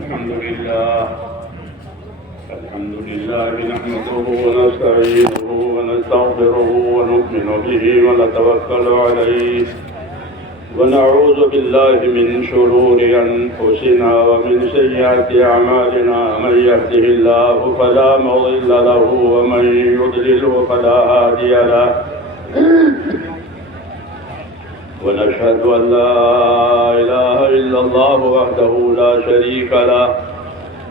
الحمد لله نحمده ونستعينه ونستغفره ونؤمن به ونتوكل عليه ونعوذ بالله من شرور أنفسنا ومن سيئات أعمالنا من يهده الله فلا مضل له ومن يضلله فلا هادي له ونشهد أن لا إله إلا الله وحده لا شريك له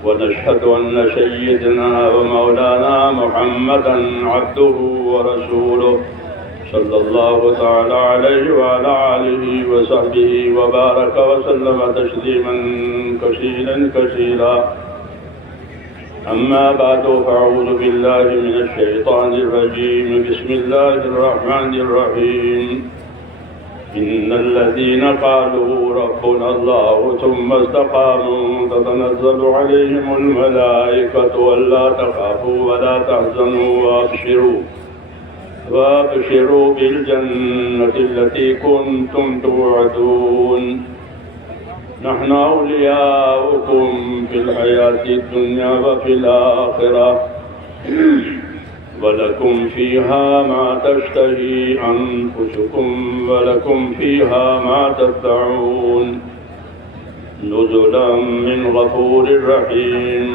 ونشهد أن سيدنا ومولانا محمدا عبده ورسوله صلى الله تعالى عليه وعلى آله وصحبه وبارك وسلم تسليما كثيرا أما بعد فأعوذ بالله من الشيطان الرجيم بسم الله الرحمن الرحيم إن الذين قالوا ربنا الله ثم استقاموا تتنزل عليهم الملائكة ألا تخافوا ولا تحزنوا وابشروا بالجنة التي كنتم توعدون نحن أولياؤكم في الحياة الدنيا وفي الآخرة ولكم فيها ما تشتهي أنفسكم ولكم فيها ما تدعون نزلا من غفور رحيم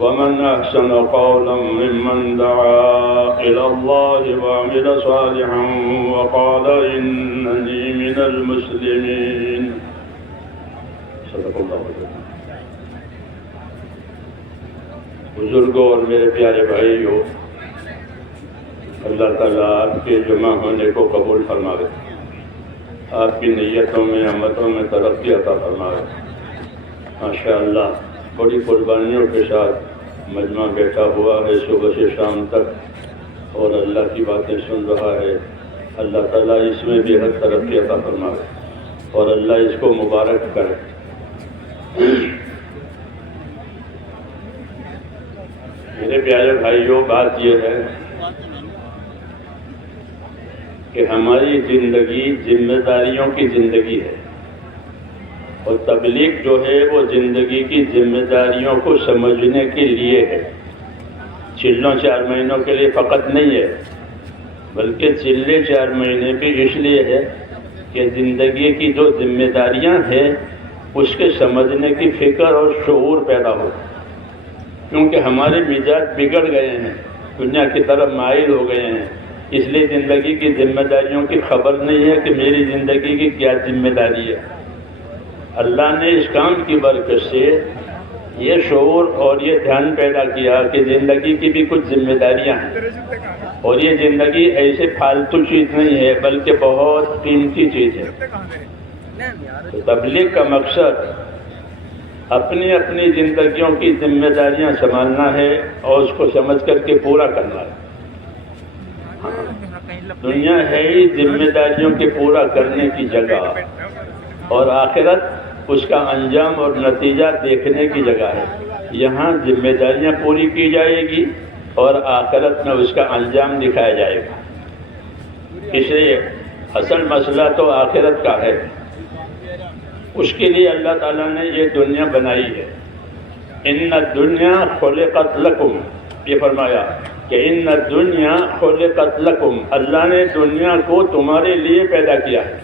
ومن أحسن قولا ممن دعا إلى الله وعمل صالحا وقال إنني من المسلمين صدق الله علیہ بزرگوں اور میرے پیارے بھائیوں، اللہ تعالیٰ آپ کے جمع ہونے کو قبول فرمائے، آپ کی نیتوں میں امتوں میں ترقی عطا فرمائے۔ ماشاءاللہ بڑی قربانیوں کے ساتھ مجمع بیٹھا ہوا ہے صبح سے شام تک اور اللہ کی باتیں سن رہا ہے۔ اللہ تعالیٰ اس میں بھی حد ترقی عطا فرمائے اور اللہ اس کو مبارک کرے۔ میرے پیارے بھائیوں، بات یہ ہے کہ ہماری زندگی ذمہ داریوں کی زندگی ہے، اور تبلیغ جو ہے وہ زندگی کی ذمہ داریوں کو سمجھنے کے لیے ہے۔ چلوں 4 مہینوں کے لیے فقط نہیں ہے، بلکہ چلے 4 مہینے بھی اس لیے ہے کہ زندگی کی جو ذمہ داریاں ہیں اس کے سمجھنے کی فکر اور شعور پیدا ہو، کیونکہ ہمارے مزاج بگڑ گئے ہیں، دنیا کی طرف مائل ہو گئے ہیں، اس لیے زندگی کی ذمہ داریوں کی خبر نہیں ہے کہ میری زندگی کی کیا ذمہ داری ہے۔ اللہ نے اس کام کی برکت سے یہ شعور اور یہ دھیان پیدا کیا کہ زندگی کی بھی کچھ ذمہ داریاں ہیں، اور یہ زندگی ایسے فالتو چیز نہیں ہے بلکہ بہت قیمتی چیز ہے۔ تو تبلیغ کا مقصد اپنی اپنی زندگیوں کی ذمہ داریاں سنبھالنا ہے اور اس کو سمجھ کر کے پورا کرنا ہے۔ دنیا ہے ہی ذمہ داریوں کے پورا کرنے کی جگہ، اور آخرت اس کا انجام اور نتیجہ دیکھنے کی جگہ ہے۔ یہاں ذمہ داریاں پوری کی جائے گی اور آخرت میں اس کا انجام دکھایا جائے گا۔ اس لیے اصل مسئلہ تو آخرت کا ہے، اس کے لیے اللہ تعالیٰ نے یہ دنیا بنائی ہے۔ ان الدنیا خلقت لکم، یہ فرمایا کہ ان الدنیا خلقت لکم، اللہ نے دنیا کو تمہارے لیے پیدا کیا ہے۔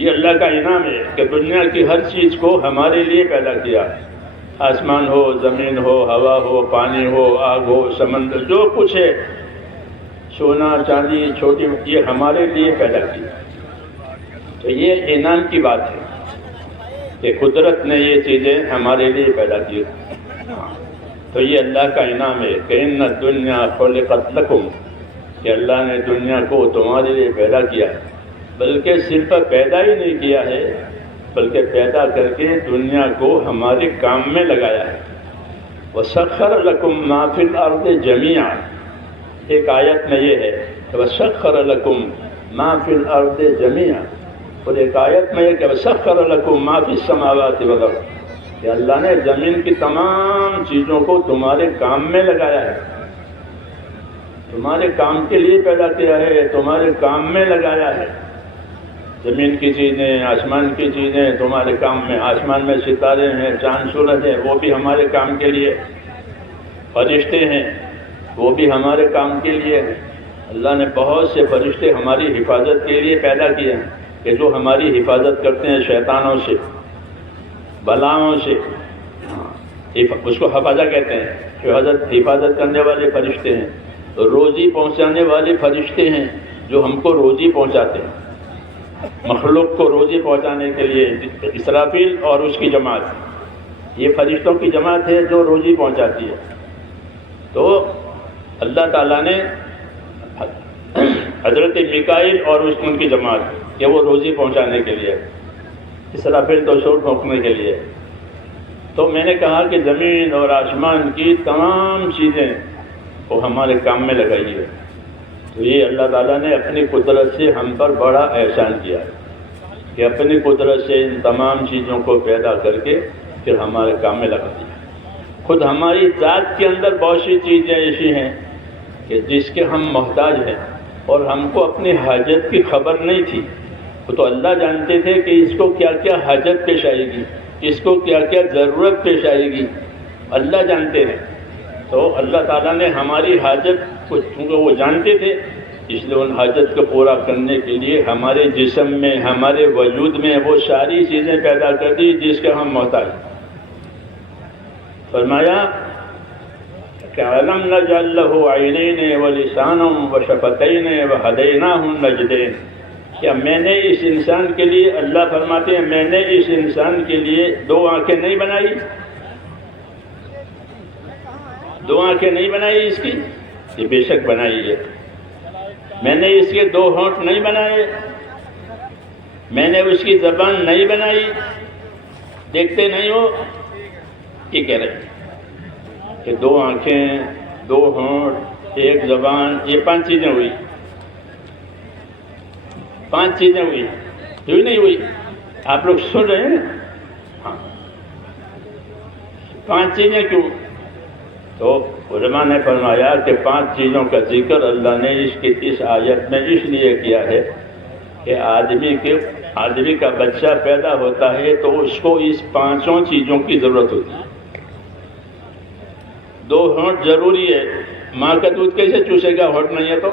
یہ اللہ کا انعام ہے کہ دنیا کی ہر چیز کو ہمارے لیے پیدا کیا، آسمان ہو، زمین ہو، ہوا ہو، پانی ہو، آگ ہو، سمندر، جو کچھ ہے، سونا چاندی چھوٹی، یہ ہمارے لیے پیدا کیا۔ تو یہ انعام کی بات ہے کہ قدرت نے یہ چیزیں ہمارے لیے پیدا کی، تو یہ اللہ کا انعام ہے کہ ان الدنیا خلقت لکم، کہ اللہ نے دنیا کو تمہارے لیے پیدا کیا ہے۔ بلکہ صرف پیدا ہی نہیں کیا ہے بلکہ پیدا کر کے دنیا کو ہمارے کام میں لگایا ہے۔ وَسَخَّرَ لَكُم مَّا فِي الْأَرْضِ جَمِيعًا، ایک آیت میں یہ ہے کہ وَسَخَّرَ لَكُم مَّا فِي الْأَرْضِ جَمِيعًا، اور ایک آیت میں یہ کہ وَسَخَّرَ لَكُم مَّا فِي السَّمَاوَاتِ وَالْأَرْضِ، کہ اللہ نے زمین کی تمام چیزوں کو تمہارے کام میں لگایا ہے، تمہارے کام کے لیے پیدا کیا ہے، تمہارے کام میں لگایا ہے۔ زمین کی چیزیں، آسمان کی چیزیں تمہارے کام میں، آسمان میں ستارے ہیں، چاند سورج ہیں، وہ بھی ہمارے کام کے لیے، فرشتے ہیں وہ بھی ہمارے کام کے لیے ہیں۔ اللہ نے بہت سے فرشتے ہماری حفاظت کے لیے پیدا کیے ہیں کہ جو ہماری حفاظت کرتے ہیں شیطانوں سے، بلاؤں سے۔ اس کو حفاظہ کہتے ہیں، حفاظت کرنے والے فرشتے ہیں۔ روزی پہنچانے والے فرشتے ہیں جو ہم کو روزی پہنچاتے ہیں، مخلوق کو روزی پہنچانے کے لیے اسرافیل اور اس کی جماعت، یہ فرشتوں کی جماعت ہے جو روزی پہنچاتی ہے۔ تو اللہ تعالیٰ نے حضرت میکائیل اور ان کی جماعت کہ وہ روزی پہنچانے کے لیے، اسرافیل تو شور پھونکنے کے لیے۔ تو میں نے کہا کہ زمین اور آسمان کی تمام چیزیں وہ ہمارے کام میں لگائی ہے۔ تو یہ اللہ تعالیٰ نے اپنی قدرت سے ہم پر بڑا احسان کیا ہے کہ اپنی قدرت سے ان تمام چیزوں کو پیدا کر کے پھر ہمارے کام میں لگا دیا۔ خود ہماری ذات کے اندر بہت سی چیزیں ایسی ہیں کہ جس کے ہم محتاج ہیں اور ہم کو اپنی حاجت کی خبر نہیں تھی، تو اللہ جانتے تھے کہ اس کو کیا کیا حاجت پیش آئے گی، اس کو کیا کیا ضرورت پیش آئے گی، اللہ جانتے ہیں۔ تو اللہ تعالیٰ نے ہماری حاجت کو چونکہ وہ جانتے تھے، اس لیے ان حاجت کو پورا کرنے کے لیے ہمارے جسم میں، ہمارے وجود میں وہ ساری چیزیں پیدا کر دی جس کے ہم محتاج ہیں۔ فرمایا کہ أَلَمْ نَجْعَلْ لَهُ عَيْنَيْنِ وَلِسَانًا وَشَفَتَيْنِ وَهَدَيْنَاهُ النَّجْدَيْنِ، کیا میں نے اس انسان کے لیے، اللہ فرماتے ہیں میں نے اس انسان کے لیے دو آنکھیں نہیں بنائی، دو آنکھیں نہیں بنائی اس کی، یہ بے شک بنائی ہے۔ میں نے اس کے دو ہونٹ نہیں بنائے، میں نے اس کی زبان نہیں بنائی، دیکھتے نہیں ہو، یہ کہہ رہے ہیں کہ دو آنکھیں، دو ہونٹ، ایک زبان، یہ 5 چیزیں ہوئی، 5 چیزیں ہوئی، ہوئی نہیں ہوئی؟ آپ لوگ سن رہے ہیں؟ ہاں، 5 چیزیں کیوں؟ تو علماء نے فرمایا کہ 5 چیزوں کا ذکر اللہ نے اس آیت میں اس لیے کیا ہے کہ آدمی کا بچہ پیدا ہوتا ہے تو اس کو اس 5 چیزوں کی ضرورت ہوتی ہے۔ 2 ہونٹ ضروری ہے، ماں کا دودھ کیسے چوسے گا ہونٹ نہیں ہے تو؟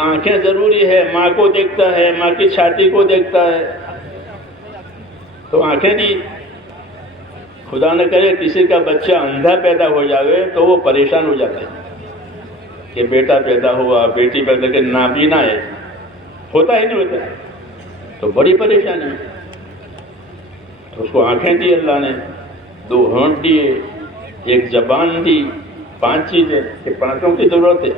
آنکھیں ضروری ہے، ماں کو دیکھتا ہے، ماں کی چھاتی کو دیکھتا ہے، تو آنکھیں دی۔ خدا نہ کرے کسی کا بچہ اندھا پیدا ہو جاوے تو وہ پریشان ہو جاتے ہیں کہ بیٹا پیدا ہوا، بیٹی پیدا کہ نابینا ہے، ہوتا ہی نہیں ہوتا، تو بڑی پریشانی ہے۔ تو اس کو آنکھیں دی اللہ نے، 2 ہونٹ دیے، ایک زبان دی، 5 چیزیں کہ 5 کی ضرورت ہے۔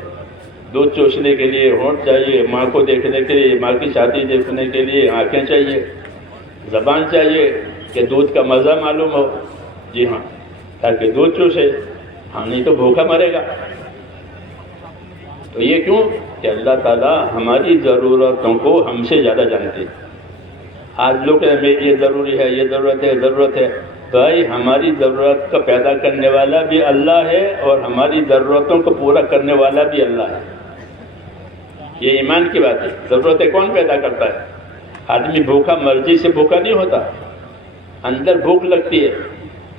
دودھ چوسنے کے لیے ہونٹ چاہیے، ماں کو دیکھنے کے لیے، ماں کی شادی دیکھنے کے لیے آنکھیں چاہیے، زبان چاہیے کہ دودھ کا مزہ معلوم ہو، جی ہاں، تاکہ دودھ چوسے، ہاں نہیں تو بھوکا مرے گا۔ تو یہ کیوں کہ اللہ تعالیٰ ہماری ضرورتوں کو ہم سے زیادہ جانتے ہیں۔ آج لوگ کہتے ہیں یہ ضروری ہے، یہ ضرورت ہے، ضرورت ہے، بھائی ہماری ضرورت کا پیدا کرنے والا بھی اللہ ہے اور ہماری ضرورتوں کو پورا کرنے والا بھی اللہ ہے۔ یہ ایمان کی بات ہے۔ ضرورتیں کون پیدا کرتا ہے؟ آدمی بھوکا مرضی سے بھوکا نہیں ہوتا، اندر بھوک لگتی ہے،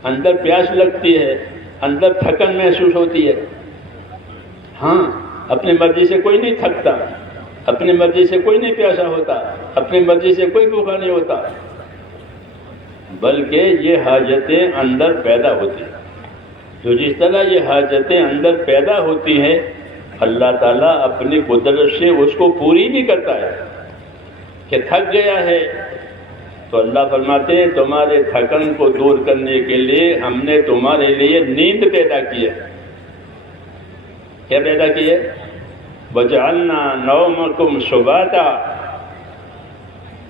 اندر پیاس لگتی ہے، اندر تھکن محسوس ہوتی ہے۔ ہاں، اپنی مرضی سے کوئی نہیں تھکتا، اپنی مرضی سے کوئی نہیں پیاسا ہوتا، اپنی مرضی سے کوئی بھوکا نہیں ہوتا، بلکہ یہ حاجتیں اندر پیدا ہوتی ہیں۔ تو جس طرح یہ حاجتیں اندر پیدا ہوتی ہیں، اللہ تعالیٰ اپنی قدرت سے اس کو پوری بھی کرتا ہے کہ تھک گیا ہے تو اللہ فرماتے ہیں تمہارے تھکن کو دور کرنے کے لیے ہم نے تمہارے لیے نیند پیدا کی ہے۔ کیا پیدا کی ہے؟ وَجَعَلْنَا نَوْمَكُمْ سُبَاتًا،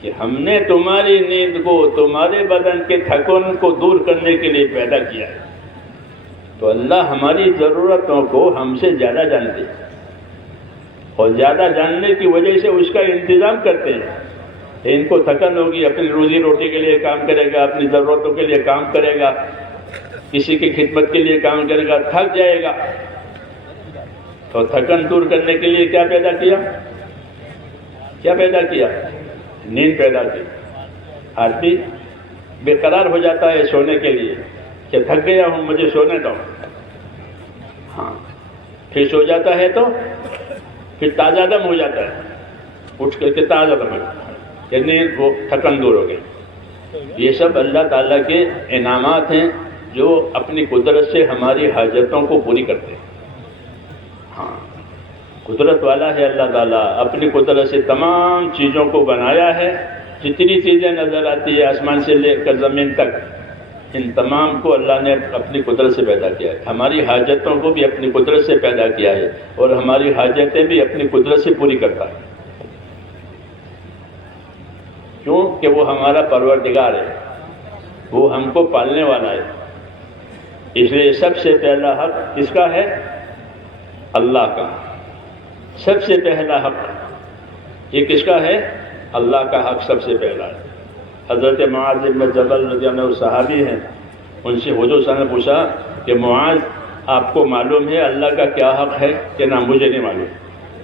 کہ ہم نے تمہاری نیند کو، تمہارے بدن کے تھکن کو دور کرنے کے لیے پیدا کیا ہے۔ تو اللہ ہماری ضرورتوں کو ہم سے زیادہ جانتے ہیں، اور زیادہ جاننے کی وجہ سے اس کا انتظام کرتے ہیں۔ ان کو تھکن ہوگی، اپنی روزی روٹی کے لیے کام کرے گا، اپنی ضرورتوں کے لیے کام کرے گا، کسی کی خدمت کے لیے کام کرے گا، تھک جائے گا، تو تھکن دور کرنے کے لیے کیا پیدا کیا؟ کیا پیدا کیا؟ نیند پیدا کی. آدمی بے قرار ہو جاتا ہے سونے کے لیے کہ تھک گیا ہوں مجھے سونے دو. ہاں پھر سو جاتا ہے تو پھر تازہ دم ہو جاتا ہے, اٹھ کر کے تازہ دم یعنی وہ تھکن دور ہو گئی. یہ سب اللہ تعالیٰ کے انعامات ہیں جو اپنی قدرت سے ہماری حاجتوں کو پوری کرتے ہیں. ہاں قدرت والا ہے اللہ تعالیٰ, اپنی قدرت سے تمام چیزوں کو بنایا ہے. جتنی چیزیں نظر آتی ہے آسمان سے لے کر زمین تک, ان تمام کو اللہ نے اپنی قدرت سے پیدا کیا ہے. ہماری حاجتوں کو بھی اپنی قدرت سے پیدا کیا ہے اور ہماری حاجتیں بھی اپنی قدرت سے پوری کرتا ہے. کیوں کہ وہ ہمارا پروردگار ہے, وہ ہم کو پالنے والا ہے. اس لیے سب سے پہلا حق کس کا ہے؟ اللہ کا. سب سے پہلا حق یہ کس کا ہے؟ اللہ کا حق سب سے پہلا ہے. حضرت معاذ بن جبل رضی اللہ عنہ صحابی ہیں, ان سے حضور صلی اللہ علیہ وسلم نے پوچھا کہ معاذ آپ کو معلوم ہے اللہ کا کیا حق ہے؟ کہ نہ مجھے نہیں معلوم.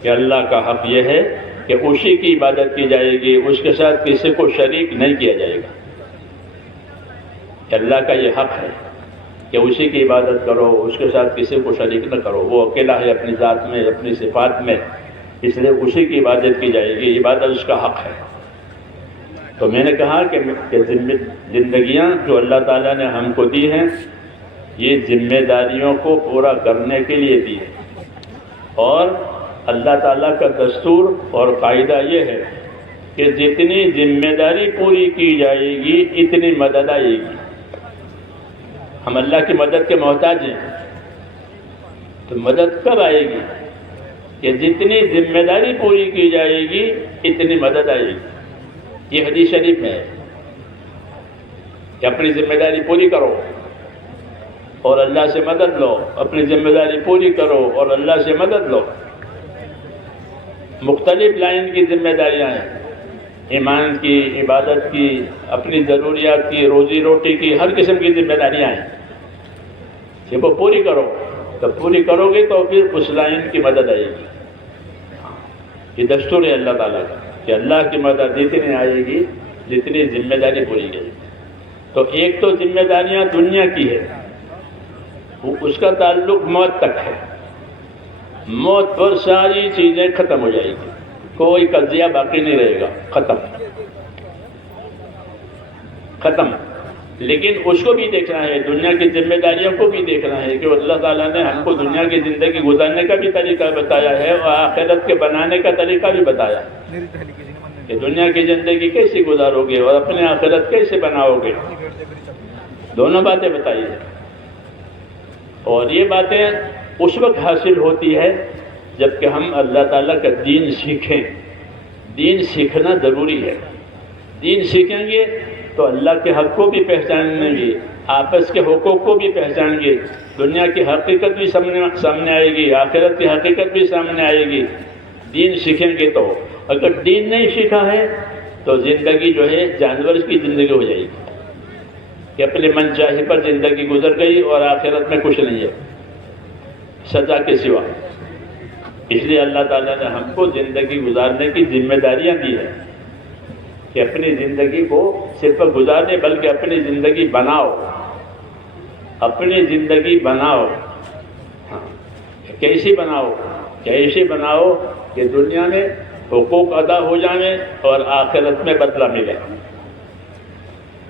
کہ اللہ کا حق یہ ہے کہ اسی کی عبادت کی جائے گی, اس کے ساتھ کسی کو شریک نہیں کیا جائے گا. کہ اللہ کا یہ حق ہے کہ اسی کی عبادت کرو, اس کے ساتھ کسی کو شریک نہ کرو. وہ اکیلا ہے اپنی ذات میں, اپنی صفات میں, اس لیے اسی کی عبادت کی جائے گی. عبادت اس کا حق ہے. تو میں نے کہا کہ زندگیاں جو اللہ تعالیٰ نے ہم کو دی ہیں یہ ذمہ داریوں کو پورا کرنے کے لیے دی ہے. اور اللہ تعالیٰ کا دستور اور قاعدہ یہ ہے کہ جتنی ذمہ داری پوری کی جائے گی اتنی مدد آئے گی. ہم اللہ کی مدد کے محتاج ہیں, تو مدد کب آئے گی؟ کہ جتنی ذمہ داری پوری کی جائے گی اتنی مدد آئے گی. یہ حدیث شریف میں ہے کہ اپنی ذمہ داری پوری کرو اور اللہ سے مدد لو. اپنی ذمہ داری پوری کرو اور اللہ سے مدد لو. مختلف لائن کی ذمہ داریاں ہیں, ایمان کی, عبادت کی, اپنی ضروریات کی, روزی روٹی کی, ہر قسم کی ذمہ داریاں ہیں. جب وہ پوری کرو تو پوری کرو گے تو پھر اس لائن کی مدد آئے گی. یہ دستور ہے اللہ تعالیٰ کا کہ اللہ کی مدد اتنی آئے گی جتنی ذمہ داری پوری گئی. تو ایک تو ذمہ داریاں دنیا کی ہے, اس کا تعلق موت تک ہے. موت پر ساری چیزیں ختم ہو جائے گی, کوئی قضیہ باقی نہیں رہے گا, ختم. لیکن اس کو بھی دیکھنا ہے, دنیا کی ذمہ داریوں کو بھی دیکھنا ہے کہ اللہ تعالیٰ نے ہم کو دنیا کی زندگی گزارنے کا بھی طریقہ بتایا ہے اور آخرت کے بنانے کا طریقہ بھی بتایا کہ دنیا کی زندگی کیسے گزارو گے اور اپنے آخرت کیسے بناؤ گے. دونوں باتیں بتائی ہیں. اور یہ باتیں اس وقت حاصل ہوتی ہے جب کہ ہم اللہ تعالیٰ کا دین سیکھیں. دین سیکھنا ضروری ہے. دین سیکھیں گے تو اللہ کے حق کو بھی پہچانیں گے, آپس کے حقوق کو بھی پہچانیں گے, دنیا کی حقیقت بھی سامنے آئے گی, آخرت کی حقیقت بھی سامنے آئے گی. دین سیکھیں گے تو. اگر دین نہیں سیکھا ہے تو زندگی جو ہے جانور کی زندگی ہو جائے گی کہ اپنے من چاہے پر زندگی گزر گئی اور آخرت میں کچھ نہیں ہے سزا کے سوا. اس لیے اللہ تعالیٰ نے ہم کو زندگی گزارنے کی ذمہ داریاں دی ہیں کہ اپنی زندگی کو صرف گزارنے بلکہ اپنی زندگی بناؤ. اپنی زندگی بناؤ. ہاں کیسی بناؤ؟ کیسے بناؤ کہ دنیا میں حقوق ادا ہو جائیں اور آخرت میں بدلہ ملے.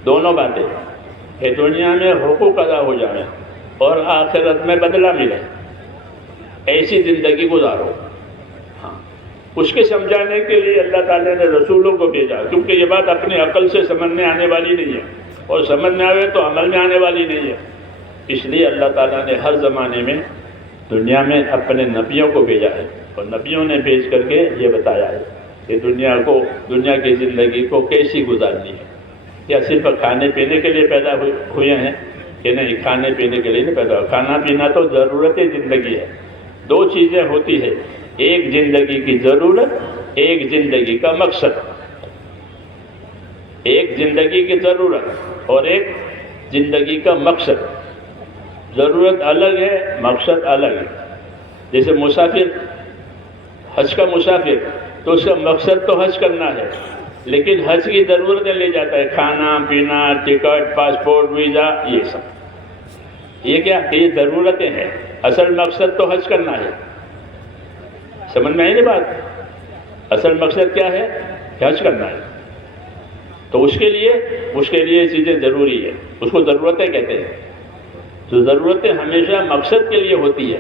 دونوں باتیں کہ دنیا میں حقوق ادا ہو جائیں اور آخرت میں بدلہ ملے. ایسی زندگی گزارو. ہاں اس کے سمجھانے کے لیے اللہ تعالیٰ نے رسولوں کو بھیجا, کیونکہ یہ بات اپنی عقل سے سمجھ میں آنے والی نہیں ہے اور سمجھ میں آئے تو عمل میں آنے والی نہیں ہے. اس لیے اللہ تعالیٰ نے ہر زمانے میں دنیا میں اپنے نبیوں کو بھیجا ہے اور نبیوں نے بھیج کر کے یہ بتایا ہے کہ دنیا کی زندگی کو کیسی گزارنی ہے. کیا صرف کھانے پینے کے لیے پیدا ہوئے ہیں کہ نہیں؟ کھانے پینے کے لیے نہیں پیدا. کھانا پینا تو ضرورت زندگی ہے. دو چیزیں ہوتی ہے, ایک زندگی کی ضرورت, ایک زندگی کا مقصد. ایک زندگی کی ضرورت اور ایک زندگی کا مقصد. ضرورت الگ ہے, مقصد الگ ہے. جیسے مسافر, حج کا مسافر تو اس کا مقصد تو حج کرنا ہے، لیکن حج کی ضرورتیں لے جاتا ہے، کھانا پینا، ٹکٹ، پاسپورٹ، ویزا، یہ سب۔ یہ کیا کہ یہ ضرورتیں ہیں، اصل مقصد تو حج کرنا ہے۔ سمجھ میں آئی نا بات؟ اصل مقصد کیا ہے؟ کہ حج کرنا ہے۔ تو اس کے لیے یہ چیزیں ضروری ہے، اس کو ضرورتیں کہتے ہیں۔ تو ضرورتیں ہمیشہ مقصد کے لیے ہوتی ہے،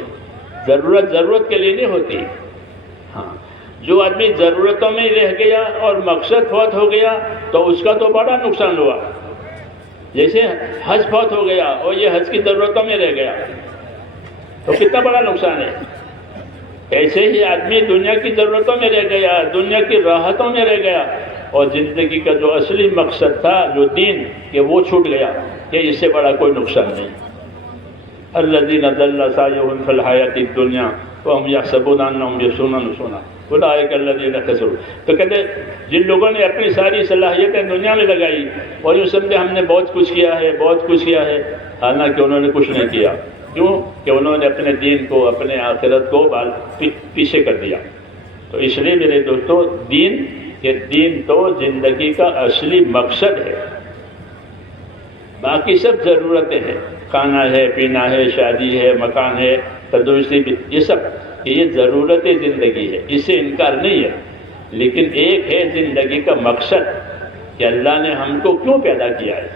ضرورت کے لیے نہیں ہوتی۔ ہاں، جو آدمی ضرورتوں میں ہی رہ گیا اور مقصد فوت ہو گیا تو اس کا تو بڑا نقصان ہوا۔ جیسے حج فوت ہو گیا اور یہ حج کی ضرورتوں میں رہ گیا تو کتنا بڑا نقصان ہے۔ ایسے ہی آدمی دنیا کی ضرورتوں میں رہ گیا، دنیا کی راحتوں میں رہ گیا، اور زندگی کا جو اصلی مقصد تھا، جو دین، کہ وہ چھوٹ گیا، کہ اس سے بڑا کوئی نقصان نہیں۔ الذین ضل سعیهم فی الحیاۃ الدنیا وهم یحسبون انہم یحسنون صنعا اولئک الذین خسروا۔ تو کہتے جن لوگوں نے اپنی ساری صلاحیتیں دنیا میں لگائی اور یوں سمجھے ہم نے بہت کچھ کیا ہے، بہت کچھ کیا ہے، حالانکہ انہوں نے کچھ نہیں کیا۔ کیوں؟ کہ انہوں نے اپنے دین کو، اپنے آخرت کو پیچھے کر دیا۔ تو اس لیے میرے دوستو، دین تو زندگی کا اصلی مقصد ہے، باقی سب ضرورتیں ہیں، کھانا ہے، پینا ہے، شادی ہے، مکان ہے، تندرستی بھی، یہ سب یہ ضرورت زندگی ہے، اس سے انکار نہیں ہے۔ لیکن ایک ہے زندگی کا مقصد، کہ اللہ نے ہم کو کیوں پیدا کیا ہے۔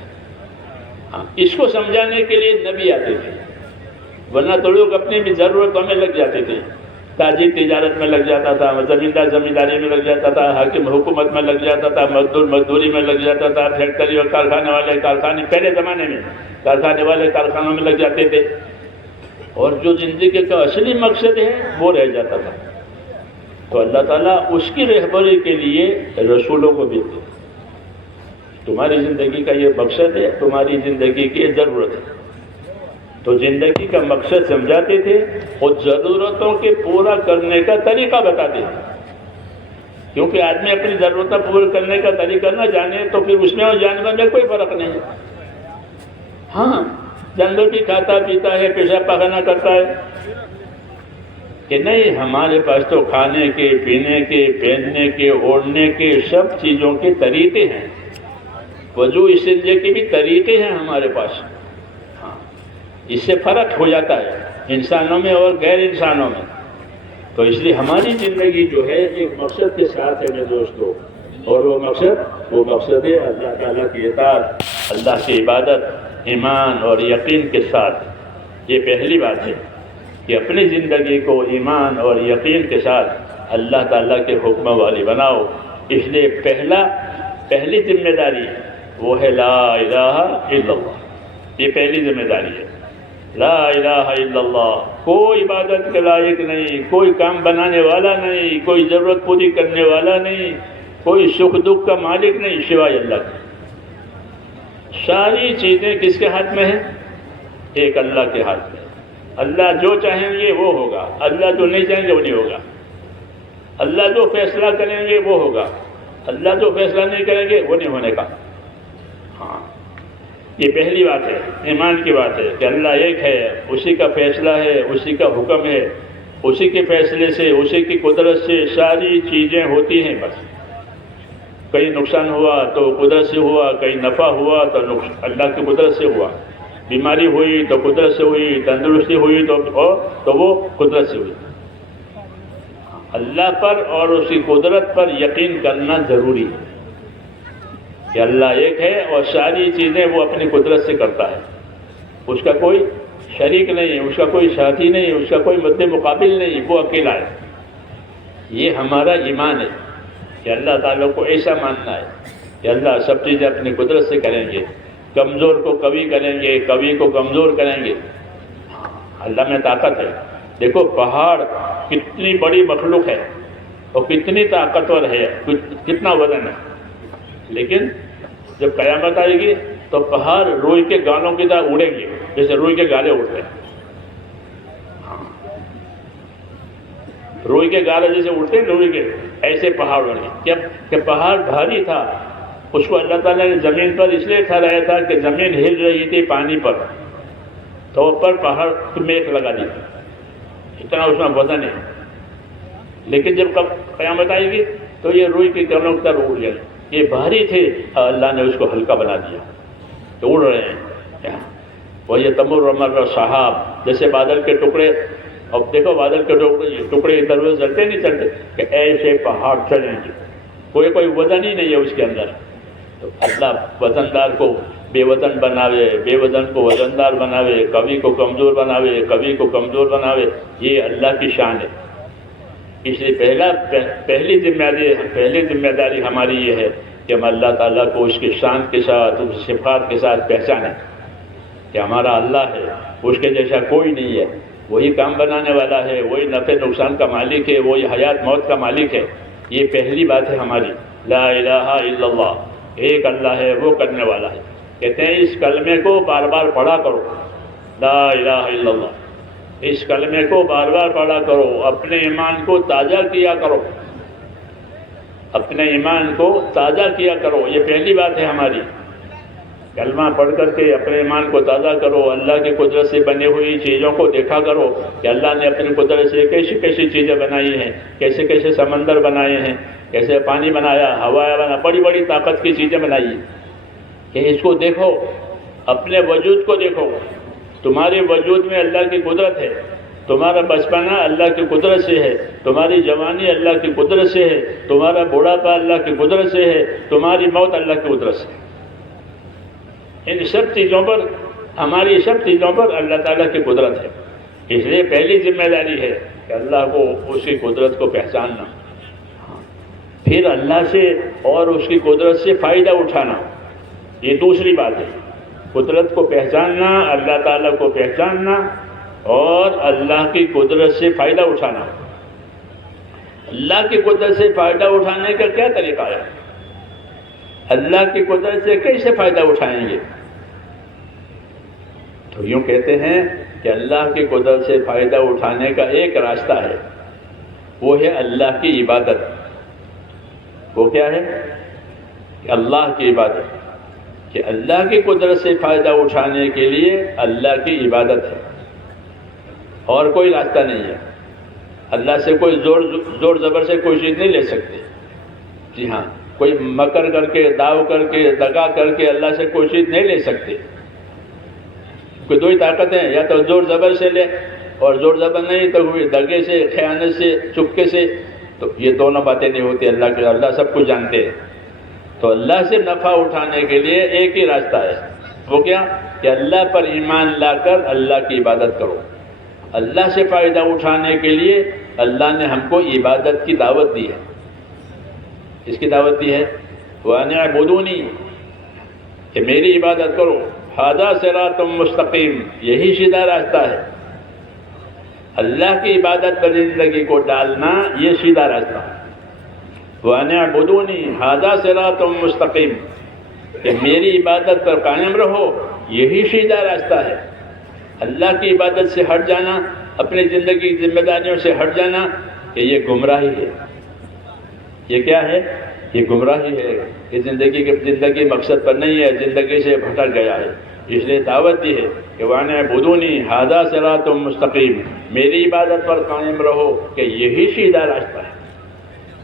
ہاں، اس کو سمجھانے کے لیے نبی آتے تھے، ورنہ تو لوگ اپنی بھی ضرورتوں میں لگ جاتے تھے۔ تاجر تجارت میں لگ جاتا تھا، زمیندار زمینداری میں لگ جاتا تھا، حاکم حکومت میں لگ جاتا تھا، مزدور مزدوری میں لگ جاتا تھا، فیکٹری اور کارخانے والے پہلے زمانے میں کارخانے والے کارخانوں میں لگ جاتے تھے، اور جو زندگی کا اصلی مقصد ہے وہ رہ جاتا تھا۔ تو اللہ تعالیٰ اس کی رہبری کے لیے رسولوں کو بھیجتے، تمہاری زندگی کا یہ مقصد ہے، تمہاری زندگی کی یہ ضرورت ہے۔ تو زندگی کا مقصد سمجھاتے تھے اور ضرورتوں کے پورا کرنے کا طریقہ بتاتے تھے، کیونکہ آدمی اپنی ضرورتیں پورا کرنے کا طریقہ نہ جانے تو پھر اس میں اور جانور میں کوئی فرق نہیں ہے۔ ہاں، جانور بھی کھاتا پیتا ہے، پیشاب پاخانہ کرتا ہے، کہ نہیں، ہمارے پاس تو کھانے کے، پینے کے، پہننے کے، اوڑھنے کے سب چیزوں کے طریقے ہیں، وضو استنجے کے بھی طریقے ہیں ہمارے پاس۔ اس سے فرق ہو جاتا ہے انسانوں میں اور غیر انسانوں میں۔ تو اس لیے ہماری زندگی جو ہے ایک مقصد کے ساتھ ہے میرے دوستو، اور وہ مقصد ہے اللہ تعالیٰ کی اطاعت، اللہ کی عبادت، ایمان اور یقین کے ساتھ۔ یہ پہلی بات ہے کہ اپنی زندگی کو ایمان اور یقین کے ساتھ اللہ تعالیٰ کے حکم والی بناؤ۔ اس لیے پہلی ذمہ داری وہ ہے لا الہ الا اللہ، یہ پہلی ذمہ داری ہے۔ لا الہ الا اللہ، کوئی عبادت کے لائق نہیں، کوئی کام بنانے والا نہیں، کوئی ضرورت پوری کرنے والا نہیں، کوئی سکھ دکھ کا مالک نہیں سوائے اللہ کے۔ ساری چیزیں کس کے ہاتھ میں ہیں؟ ایک اللہ کے ہاتھ میں۔ اللہ جو چاہیں گے وہ ہوگا، اللہ جو نہیں چاہیں گے وہ نہیں ہوگا۔ اللہ جو فیصلہ کریں گے وہ ہوگا، اللہ جو فیصلہ نہیں کریں گے وہ نہیں ہونے کا۔ ہاں، یہ پہلی بات ہے، ایمان کی بات ہے کہ اللہ ایک ہے، اسی کا فیصلہ ہے، اسی کا حکم ہے، اسی کے فیصلے سے، اسی کی قدرت سے ساری چیزیں ہوتی ہیں۔ بس کہیں نقصان ہوا تو قدرت سے ہوا، کہیں نفع ہوا تو اللہ کی قدرت سے ہوا، بیماری ہوئی تو قدرت سے ہوئی، تندرستی ہوئی تو وہ قدرت سے ہوئی۔ اللہ پر اور اس کی قدرت پر یقین کرنا ضروری ہے کہ اللہ ایک ہے اور ساری چیزیں وہ اپنی قدرت سے کرتا ہے، اس کا کوئی شریک نہیں، اس کا کوئی ساتھی نہیں، اس کا کوئی مد مقابل نہیں، وہ اکیلا ہے۔ یہ ہمارا ایمان ہے کہ اللہ تعالیٰ کو ایسا ماننا ہے کہ اللہ سب چیزیں اپنی قدرت سے کریں گے، کمزور کو قوی کریں گے، قوی کو کمزور کریں گے۔ اللہ میں طاقت ہے۔ دیکھو پہاڑ کتنی بڑی مخلوق ہے اور کتنی طاقتور ہے، کتنا وزن ہے، لیکن جب قیامت آئے گی تو پہاڑ روئی کے گالوں کی طرح اڑیں گے، جیسے روئی کے گالے اڑتے ہیں۔ روئی کے گالے جیسے اڑتے ہیں روئی کے، ایسے پہاڑ اڑیں گے۔ کہ پہاڑ بھاری تھا، اس کو اللہ تعالیٰ نے زمین پر اس لیے ٹھہرایا تھا کہ زمین ہل رہی تھی پانی پر، تو اوپر پہاڑ کی میخ لگا دی، اتنا اس میں وزن ہے۔ لیکن جب قیامت آئے گی تو یہ روئی کی کنوں کی طرح اڑ جائیں، یہ بھاری تھے، اللہ نے اس کو ہلکا بنا دیا تو اڑ رہے ہیں۔ وہ یہ تمر مر صحاب، جیسے بادل کے ٹکڑے، اب دیکھو بادل کے ٹکڑے ادھر ادھر چلتے نہیں چلتے کہ ایسے پہاڑ چلیں گے، کوئی وزن ہی نہیں ہے اس کے اندر۔ تو اللہ وزندار کو بے وزن بناوے، بے وزن کو وزندار بناوے، کبھی کو کمزور بناوے، کبھی کو کمزور بناوے، یہ اللہ کی شان ہے۔ اس لیے پہلی ذمہ داری ہماری یہ ہے کہ ہم اللہ تعالیٰ کو اس کی شان کے ساتھ، اس صفات کے ساتھ پہچانیں کہ ہمارا اللہ ہے، اس کے جیسا کوئی نہیں ہے، وہی کام بنانے والا ہے، وہی نفع نقصان کا مالک ہے، وہی حیات موت کا مالک ہے۔ یہ پہلی بات ہے ہماری، لا الہ الا اللہ، ایک اللہ ہے، وہ کرنے والا ہے۔ کہتے ہیں اس کلمے کو بار بار پڑھا کرو، لا الہ الا اللہ، اس کلمے کو بار بار پڑھا کرو، اپنے ایمان کو تازہ کیا کرو، اپنے ایمان کو تازہ کیا کرو۔ یہ پہلی بات ہے ہماری، کلمہ پڑھ کر کے اپنے ایمان کو تازہ کرو، اللہ کی قدرت سے بنی ہوئی چیزوں کو دیکھا کرو کہ اللہ نے اپنی قدرت سے کیسی کیسی چیزیں بنائی ہیں، کیسے کیسے سمندر بنائے ہیں، کیسے پانی بنایا، ہوا بنا، بڑی بڑی طاقت کی چیزیں بنائی ہیں، کہ اس کو دیکھو، اپنے وجود کو دیکھو۔ تمہارے وجود میں اللہ کی قدرت ہے، تمہارا بچپنا اللہ کی قدرت سے ہے، تمہاری جوانی اللہ کی قدرت سے ہے، تمہارا بوڑھاپا اللہ کی قدرت سے ہے، تمہاری موت اللہ کی قدرت سے ہے۔ ان سب چیزوں پر، ہماری سب چیزوں پر اللہ تعالیٰ کی قدرت ہے۔ اس لیے پہلی ذمہ داری ہے کہ اللہ کو، اس کی قدرت کو پہچاننا، پھر اللہ سے اور اس کی قدرت سے فائدہ اٹھانا، یہ دوسری بات ہے۔ قدرت کو پہچاننا، اللہ تعالیٰ کو پہچاننا اور اللہ کی قدرت سے فائدہ اٹھانا۔ اللہ کی قدرت سے فائدہ اٹھانے کا کیا طریقہ ہے؟ اللہ کی قدرت سے کیسے فائدہ اٹھائیں گے؟ تو یوں کہتے ہیں کہ اللہ کی قدرت سے فائدہ اٹھانے کا ایک راستہ ہے، وہ ہے اللہ کی عبادت۔ وہ کیا ہے؟ کہ اللہ کی عبادت، کہ اللہ کی قدرت سے فائدہ اٹھانے کے لیے اللہ کی عبادت ہے، اور کوئی راستہ نہیں ہے۔ اللہ سے کوئی زور زبر سے کوئی چیز نہیں لے سکتے۔ جی ہاں، کوئی مکر کر کے، داؤ کر کے، دغا کر کے اللہ سے کوئی چیز نہیں لے سکتے۔ کوئی دو ہی طاقتیں ہیں، یا تو زور زبر سے لے، اور زور زبر نہیں تو کوئی دغے سے، خیانت سے، چپکے سے، تو یہ دونوں باتیں نہیں ہوتی اللہ کے۔ اللہ سب کچھ جانتے ہیں۔ تو اللہ سے نفع اٹھانے کے لیے ایک ہی راستہ ہے، وہ کیا؟ کہ اللہ پر ایمان لا کر اللہ کی عبادت کرو۔ اللہ سے فائدہ اٹھانے کے لیے اللہ نے ہم کو عبادت کی دعوت دی ہے۔ اس کی دعوت دی ہے وَأَنِ اعْبُدُونِي، کہ میری عبادت کرو۔ ھذا صراط مستقیم، یہی سیدھا راستہ ہے۔ اللہ کی عبادت پر زندگی کو ڈالنا، یہ سیدھا راستہ ہے۔ وَأَنِ اعْبُدُونِي ھذا صراط مستقیم، کہ میری عبادت پر قائم رہو، یہی سیدھا راستہ ہے۔ اللہ کی عبادت سے ہٹ جانا، اپنی زندگی کی ذمہ داریوں سے ہٹ جانا، کہ یہ گمراہی ہے۔ یہ کیا ہے؟ یہ گمراہی ہے کہ زندگی مقصد پر نہیں ہے، زندگی سے بھٹک گیا ہے۔ اس لیے دعوت دی ہے کہ وَأَنِ اعْبُدُونِي ھذا صراط مستقیم، میری عبادت پر قائم رہو، کہ یہی سیدھا راستہ ہے۔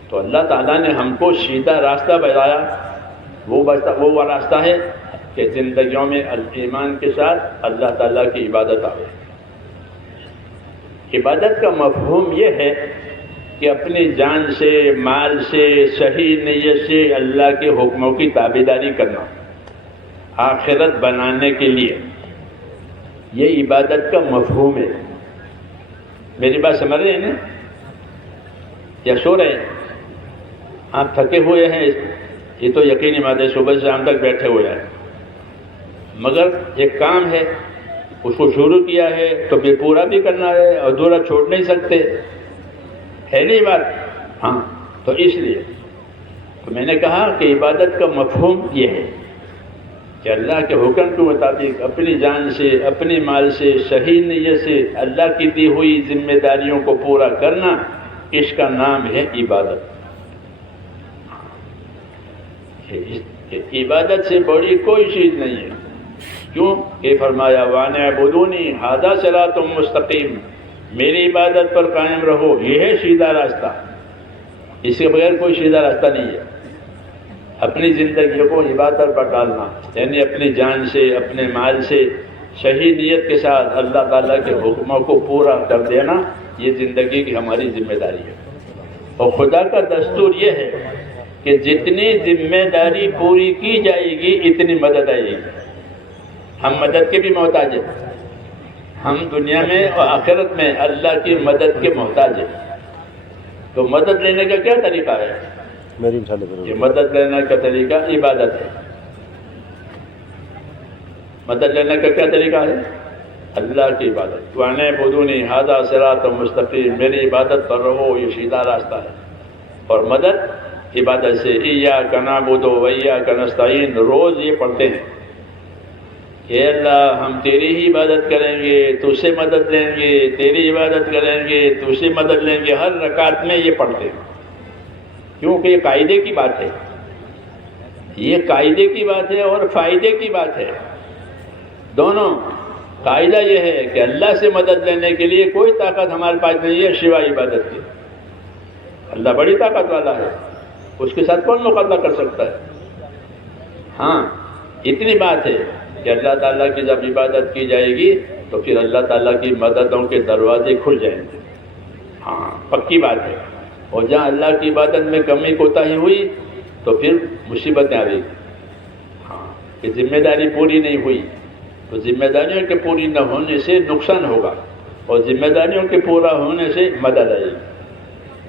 تو اللہ تعالیٰ نے ہم کو سیدھا راستہ بتایا، وہ راستہ ہے کہ زندگیوں میں ایمان کے ساتھ اللہ تعالیٰ کی عبادت آئے۔ عبادت کا مفہوم یہ ہے کہ اپنی جان سے، مال سے، صحیح نیت سے اللہ کے حکموں کی تابعداری کرنا، آخرت بنانے کے لیے، یہ عبادت کا مفہوم ہے۔ میری بات سمجھ رہے ہیں نا؟ یا سو رہے ہیں؟ آپ تھکے ہوئے ہیں، یہ تو یقینی بات ہے، صبح سے شام تک بیٹھے ہوئے ہیں، مگر ایک کام ہے، اس کو شروع کیا ہے تو پھر پورا بھی کرنا ہے، ادھورا چھوڑ نہیں سکتے، ہے نہیں بات؟ ہاں، تو اس لیے تو میں نے کہا کہ عبادت کا مفہوم یہ ہے کہ اللہ کے حکم کے مطابق اپنی جان سے، اپنی مال سے، صحیح نیت سے اللہ کی دی ہوئی ذمہ داریوں کو پورا کرنا، اس کا نام ہے عبادت۔ عبادت سے بڑی کوئی چیز نہیں ہے۔ کیوں کہ فرمایا وَأَنِ اعْبُدُونِي ھذا صراط مستقیم، میری عبادت پر قائم رہو، یہ ہے سیدھا راستہ۔ اس کے بغیر کوئی سیدھا راستہ نہیں ہے۔ اپنی زندگی کو عبادت پر ڈالنا، یعنی اپنی جان سے، اپنے مال سے صحیح نیت کے ساتھ اللہ تعالیٰ کے حکموں کو پورا کر دینا، یہ زندگی کی ہماری ذمہ داری ہے۔ اور خدا کا دستور یہ ہے کہ جتنی ذمہ داری پوری کی جائے گی اتنی مدد آئے گی۔ ہم مدد کے بھی محتاج ہیں، ہم دنیا میں اور آخرت میں اللہ کی مدد کے محتاج ہیں۔ تو مدد لینے کا کیا طریقہ ہے؟ یہ مدد لینے کا طریقہ عبادت ہے۔ مدد لینے کا کیا طریقہ ہے؟ اللہ کی عبادت۔ وَاعْبُدُونِي هَذَا صِرَاطٌ مُسْتَقِيمٌ، میری عبادت پر رہو، یہ سیدھا راستہ ہے۔ اور مدد عبادت سے إِيَّاكَ نَعْبُدُ وَإِيَّاكَ نَسْتَعِينُ، روز یہ پڑھتے ہیں کہ اللہ ہم تیری ہی عبادت کریں گے، تجھ سے مدد لیں گے، تیری عبادت کریں گے، تجھ سے مدد لیں گے، ہر رکعت میں یہ پڑھتے ہیں، کیونکہ یہ قاعدے کی بات ہے، یہ قاعدے کی بات ہے اور فائدے کی بات ہے دونوں۔ قاعدہ یہ ہے کہ اللہ سے مدد لینے کے لیے کوئی طاقت ہمارے پاس نہیں ہے سوائے عبادت کی۔ اللہ بڑی طاقت والا ہے، اس کے ساتھ کون مقابلہ کر سکتا ہے؟ ہاں اتنی بات ہے کہ اللہ تعالیٰ کی جب عبادت کی جائے گی تو پھر اللہ تعالیٰ کی مددوں کے دروازے کھل جائیں گے، ہاں پکی بات ہے۔ اور جہاں اللہ کی عبادت میں کمی کوتاہی ہوئی تو پھر مصیبتیں آ گئی، ہاں کہ ذمہ داری پوری نہیں ہوئی، تو ذمہ داریوں کے پوری نہ ہونے سے نقصان ہوگا اور ذمہ داریوں کے پورا ہونے سے مدد آئے گی۔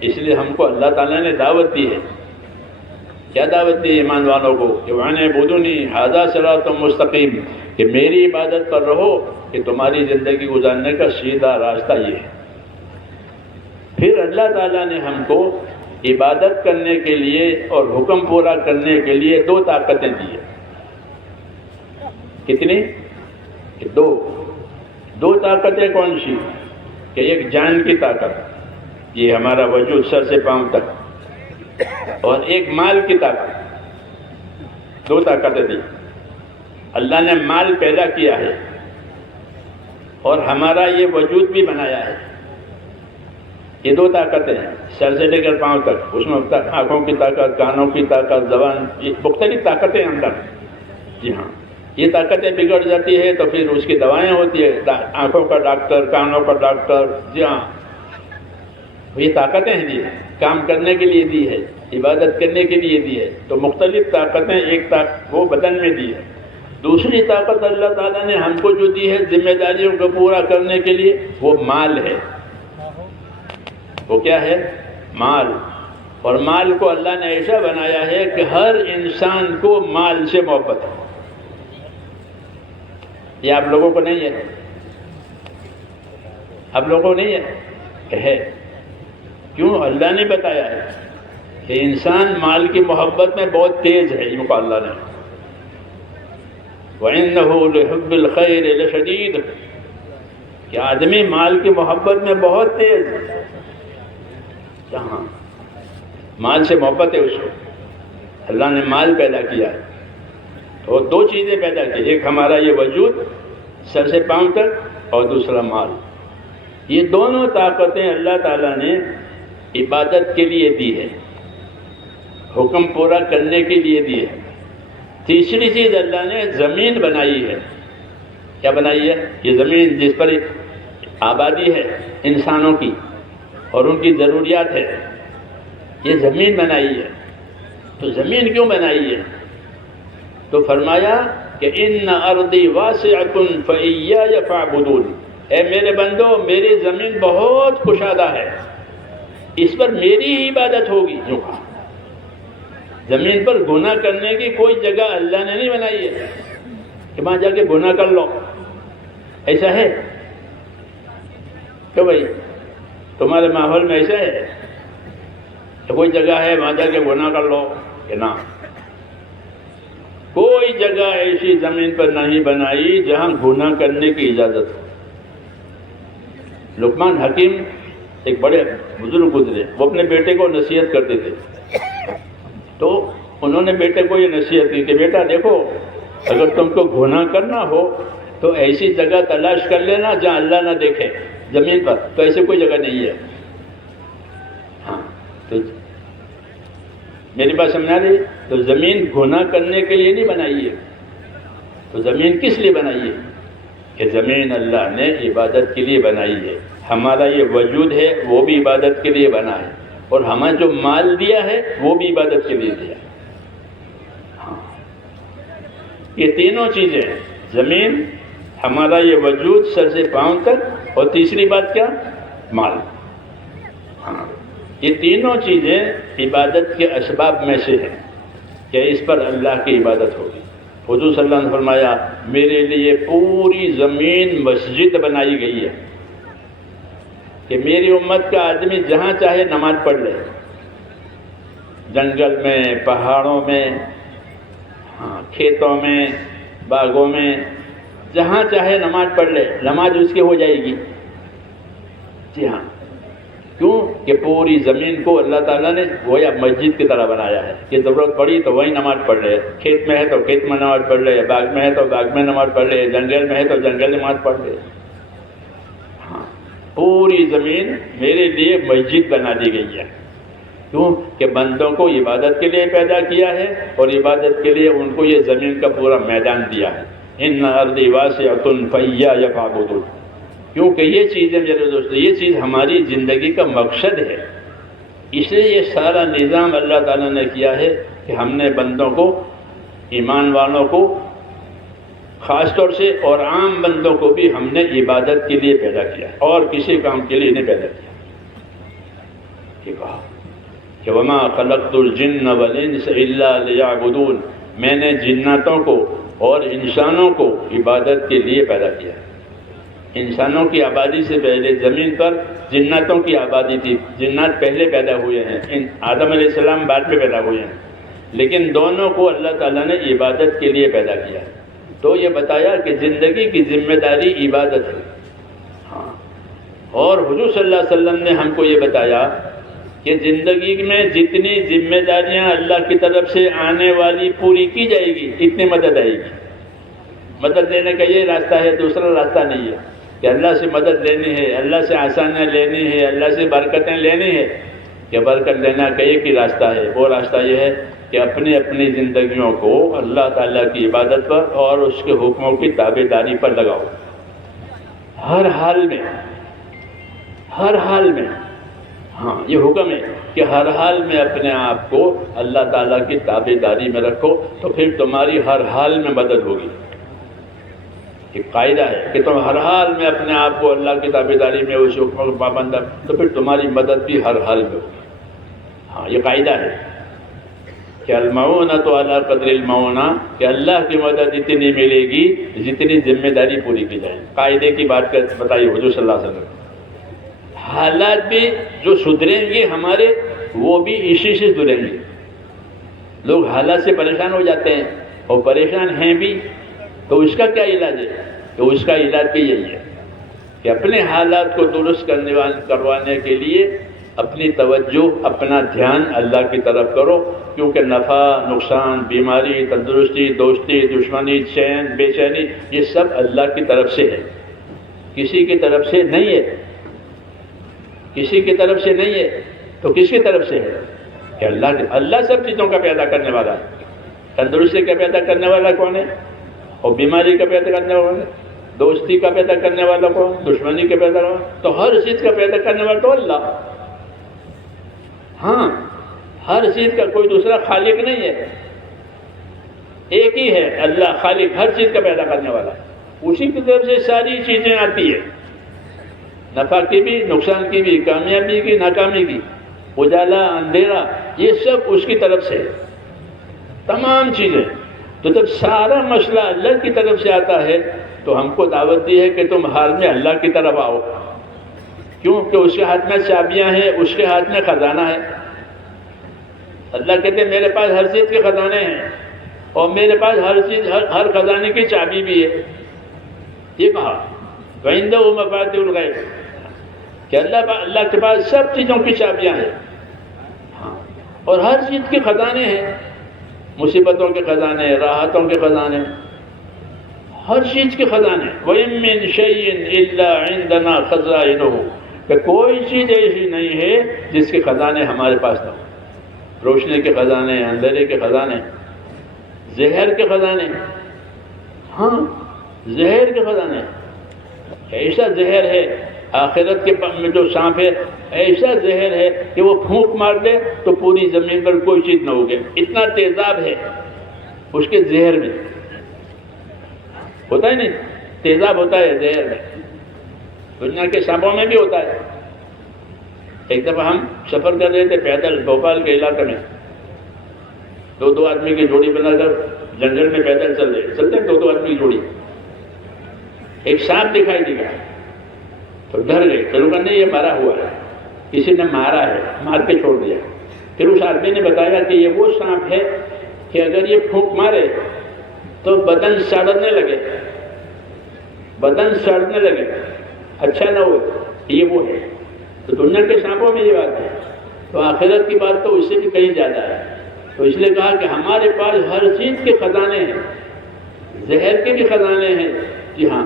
اس لیے ہم کو اللہ تعالیٰ نے دعوت دی ہے، کیا دعوت دی ایمان والوں کو کہ وَاعْبُدُونِي هَذَا صِرَاطٌ مُسْتَقِيمٌ، کہ میری عبادت پر رہو، کہ تمہاری زندگی گزارنے کا سیدھا راستہ یہ ہے۔ پھر اللہ تعالیٰ نے ہم کو عبادت کرنے کے لیے اور حکم پورا کرنے کے لیے دو طاقتیں دی ہیں۔ کتنی؟ دو طاقتیں کون سی؟ کہ ایک جان کی طاقت، یہ ہمارا وجود سر سے پاؤں تک، اور ایک مال کی طاقت۔ دو طاقتیں دی اللہ نے، مال پیدا کیا ہے اور ہمارا یہ وجود بھی بنایا ہے۔ یہ دو طاقتیں ہیں، سر سے لے کر پاؤں تک، اس میں آنکھوں کی طاقت، کانوں کی طاقت، زبان، یہ مختلف طاقتیں اندر۔ جی ہاں، یہ طاقتیں بگڑ جاتی ہے تو پھر اس کی دوائیں ہوتی ہے، آنکھوں کا ڈاکٹر، کانوں کا ڈاکٹر۔ جی ہاں، یہ طاقتیں ہیں، دی کام کرنے کے لیے دی ہے، عبادت کرنے کے لیے دی ہے۔ تو مختلف طاقتیں، ایک طاقت وہ بدن میں دی ہے، دوسری طاقت اللہ تعالیٰ نے ہم کو جو دی ہے ذمہ داریوں کو پورا کرنے کے لیے، وہ مال ہے۔ وہ کیا ہے؟ مال۔ اور مال کو اللہ نے ایسا بنایا ہے کہ ہر انسان کو مال سے محبت ہے۔ یہ آپ لوگوں کو نہیں ہے، آپ لوگوں کو نہیں ہے، کیوں؟ اللہ نے بتایا ہے کہ انسان مال کی محبت میں بہت تیز ہے، ان کو اللہ نے وَإِنَّهُ لِحُبِّ الْخَيْرِ لَشَدِيدٌ، کہ آدمی مال کی محبت میں بہت تیز ہے۔ جہاں مال سے محبت ہے اس کو، اللہ نے مال پیدا کیا ہے تو دو چیزیں پیدا کی، ایک ہمارا یہ وجود سر سے پاؤں تک اور دوسرا مال۔ یہ دونوں طاقتیں اللہ تعالیٰ نے عبادت کے لیے دی ہے، حکم پورا کرنے کے لیے دی ہے۔ تیسری چیز اللہ نے زمین بنائی ہے۔ کیا بنائی ہے؟ یہ زمین جس پر آبادی ہے انسانوں کی اور ان کی ضروریات ہے، یہ زمین بنائی ہے۔ تو زمین کیوں بنائی ہے؟ تو فرمایا کہ ان ارضی واسعۃ فإیایا فاعبدون، اے میرے بندو میری زمین بہت کشادہ ہے، اس پر میری ہی عبادت ہوگی۔ جو کہا زمین پر گناہ کرنے کی کوئی جگہ اللہ نے نہیں بنائی ہے کہ وہاں جا کے گناہ کر لو، ایسا ہے کہ بھائی تمہارے ماحول میں ایسا ہے کہ کوئی جگہ ہے وہاں جا کے گناہ کر لو؟ کہ نہ، کوئی جگہ ایسی زمین پر نہیں بنائی جہاں گناہ کرنے کی اجازت ہو۔ لقمان حکیم ایک بڑے بزرگ گزرے، وہ اپنے بیٹے کو نصیحت کرتے تھے، تو انہوں نے بیٹے کو یہ نصیحت کی کہ بیٹا دیکھو، اگر تم کو گناہ کرنا ہو تو ایسی جگہ تلاش کر لینا جہاں اللہ نہ دیکھے زمین پر، تو ایسے کوئی جگہ نہیں ہے۔ ہاں، تو میری بات سمجھا رہی؟ تو زمین گناہ کرنے کے لیے نہیں بنائی ہے، تو زمین کس لیے بنائی ہے؟ کہ زمین اللہ نے عبادت کے لیے بنائی ہے. ہمارا یہ وجود ہے وہ بھی عبادت کے لیے بنا ہے، اور ہمیں جو مال دیا ہے وہ بھی عبادت کے لیے دیا ہے. ہاں، یہ تینوں چیزیں ہیں، زمین، ہمارا یہ وجود سر سے پاؤں تک، اور تیسری بات کیا؟ مال. ہاں، یہ تینوں چیزیں عبادت کے اسباب میں سے ہیں کہ اس پر اللہ کی عبادت ہوگی. حضور صلی اللہ علیہ وسلم نے فرمایا میرے لیے پوری زمین مسجد بنائی گئی ہے کہ میری امت کا آدمی جہاں چاہے نماز پڑھ لے، جنگل میں، پہاڑوں میں، ہاں، کھیتوں میں، باغوں میں، جہاں چاہے نماز پڑھ لے، نماز اس کی ہو جائے گی. جی ہاں، کیوں کہ پوری زمین کو اللہ تعالیٰ نے گویا مسجد کی طرح بنایا ہے کہ ضرورت پڑی تو وہیں نماز پڑھ لے. کھیت میں ہے تو کھیت میں نماز پڑھ لے، باغ میں ہے تو باغ میں نماز پڑھ لے، جنگل میں ہے تو جنگل نماز پڑھ لے. ہاں، پوری زمین میرے لیے مسجد بنا دی گئی ہے. کیوں کہ بندوں کو عبادت کے لیے پیدا کیا ہے، اور عبادت کے لیے ان کو یہ زمین کا پورا میدان دیا ہے. ان ارضی واسعۃ فإیایا فاعبدون. کیونکہ یہ چیزیں میرے دوستو، یہ چیز ہماری زندگی کا مقصد ہے، اس لیے یہ سارا نظام اللہ تعالیٰ نے کیا ہے کہ ہم نے بندوں کو، ایمان والوں کو خاص طور سے اور عام بندوں کو بھی ہم نے عبادت کے لیے پیدا کیا ہے، اور کسی کام کے لیے نہیں پیدا کیا. یہ کہا کہ وما خلقت الجن والانس الا لیعبدون، میں نے جناتوں کو اور انسانوں کو عبادت کے لیے پیدا کیا. انسانوں کی آبادی سے پہلے زمین پر جناتوں کی آبادی تھی. جنات پہلے پیدا ہوئے ہیں، آدم علیہ السلام بعد میں پیدا ہوئے ہیں، لیکن دونوں کو اللہ تعالیٰ نے عبادت کے لیے پیدا کیا. تو یہ بتایا کہ زندگی کی ذمہ داری عبادت ہے. ہاں، اور حضور صلی اللہ علیہ وسلم نے ہم کو یہ بتایا کہ زندگی میں جتنی ذمہ داریاں اللہ کی طرف سے آنے والی پوری کی جائے گی، اتنی مدد آئے گی. مدد لینے کا یہ راستہ ہے، دوسرا راستہ نہیں ہے کہ اللہ سے مدد لینی ہے، اللہ سے آسانیاں لینی ہے، اللہ سے برکتیں لینی ہے. کہ برکت لینا کا ایک ہی راستہ ہے، وہ راستہ یہ ہے کہ اپنی اپنی زندگیوں کو اللہ تعالیٰ کی عبادت پر اور اس کے حکموں کی تابع داری پر لگاؤ، ہر حال میں، ہر حال میں. ہاں، یہ حکم ہے کہ ہر حال میں اپنے آپ کو اللہ تعالیٰ کی تابع داری میں رکھو، تو پھر تمہاری ہر حال میں مدد ہوگی. ایک قاعدہ ہے کہ تم ہر حال میں اپنے آپ کو اللہ کی تابع داری میں اس حکم کو پابند، تو پھر تمہاری مدد بھی ہر حال میں ہوگی. ہاں، یہ قاعدہ ہے کہ المعونۃ علی قدر المعونہ، کہ اللہ کی مدد اتنی ملے گی جتنی ذمہ داری پوری کی جائے. قاعدے کی بات بتائی حضور صلی اللہ علیہ وسلم. حالات بھی جو سدھریں گے ہمارے، وہ بھی اسی سے سدھریں گے. لوگ حالات سے پریشان ہو جاتے ہیں اور پریشان ہیں بھی، تو اس کا کیا علاج ہے؟ تو اس کا علاج بھی یہی ہے کہ اپنے حالات کو درست کروانے کے لیے اپنی توجہ، اپنا دھیان اللہ کی طرف کرو. کیونکہ نفع، نقصان، بیماری، تندرستی، دوستی، دشمنی، چین، بے چینی، یہ سب اللہ کی طرف سے ہے، کسی کی طرف سے نہیں ہے. کسی کی طرف سے نہیں ہے تو کس کی طرف سے ہے؟ کہ اللہ سب چیزوں کا پیدا کرنے والا ہے. تندرستی کا پیدا کرنے والا کون ہے؟ اور بیماری کا پیدا کرنے والا ہے. دوستی کا پیدا کرنے والا کون؟ دشمنی کا پیدا کرنے والا. تو ہر چیز کا پیدا کرنے والا تو اللہ. ہاں، ہر چیز کا کوئی دوسرا خالق نہیں ہے، ایک ہی ہے اللہ خالق، ہر چیز کا پیدا کرنے والا. اسی کی طرف سے ساری چیزیں آتی ہیں، نفع کی بھی، نقصان کی بھی، کامیابی کی، ناکامی کی، اجالا، اندھیرا، یہ سب اس کی طرف سے تمام چیزیں. تو جب سارا مسئلہ اللہ کی طرف سے آتا ہے تو ہم کو دعوت دی ہے کہ تم حال میں اللہ کی طرف آؤ. کیوں کہ اس کے ہاتھ میں چابیاں ہیں، اس کے ہاتھ میں خزانہ ہے. اللہ کہتے ہیں میرے پاس ہر چیز کے خزانے ہیں، اور میرے پاس ہر چیز، ہر خزانے کی چابی بھی ہے. یہ کہا وَعِندَهُ مَفَاتِحُ الْغَيْبِ، کہ اللہ کے پاس سب چیزوں کی چابیاں ہیں. ہاں، اور ہر چیز کے خزانے ہیں، مصیبتوں کے خزانے، راحتوں کے خزانے، ہر چیز کے خزانے. وَإِن مِّن شَيْءٍ إِلَّا عِندَنَا خَزَائِنُهُ، کہ کوئی چیز ایسی نہیں ہے جس کے خزانے ہمارے پاس نہ ہو. روشنی کے خزانے، اندھیرے کے خزانے، زہر کے خزانے، ہاں زہر کے خزانے، ایسا زہر ہے آخرت کے میں جو سانپ ہے، ایسا زہر ہے کہ وہ پھونک مار دے تو پوری زمین پر کوئی چیز نہ ہوگی، اتنا تیزاب ہے اس کے زہر میں، ہوتا ہے نہیں، تیزاب ہوتا ہے زہر میں، دنیا کے سانپوں میں بھی ہوتا ہے۔ ایک دفعہ ہم سفر کر رہے تھے پیدل بھوپال کے علاقے میں، دو آدمی کی جوڑی بنا کر جنگل میں پیدل چلتے ہیں، دو آدمی کی جوڑی، ایک سانپ دکھائی دیا تو ڈر گئے، چلو کہ نہیں یہ مرا ہوا ہے، کسی نے مارا ہے، مار کے چھوڑ دیا۔ پھر اس آدمی نے بتایا کہ یہ وہ سانپ ہے کہ اگر یہ پھونک مارے تو بدن سڑنے لگے، بدن سڑنے لگے، اچھا نہ ہو، یہ وہ ہے۔ تو دنیا کے سانپوں میں یہ بات ہے، تو آخرت کی بات تو اس سے بھی کہیں زیادہ ہے۔ تو اس لیے کہا کہ ہمارے پاس ہر چیز کے خزانے ہیں، زہر کے بھی خزانے ہیں، جی ہاں،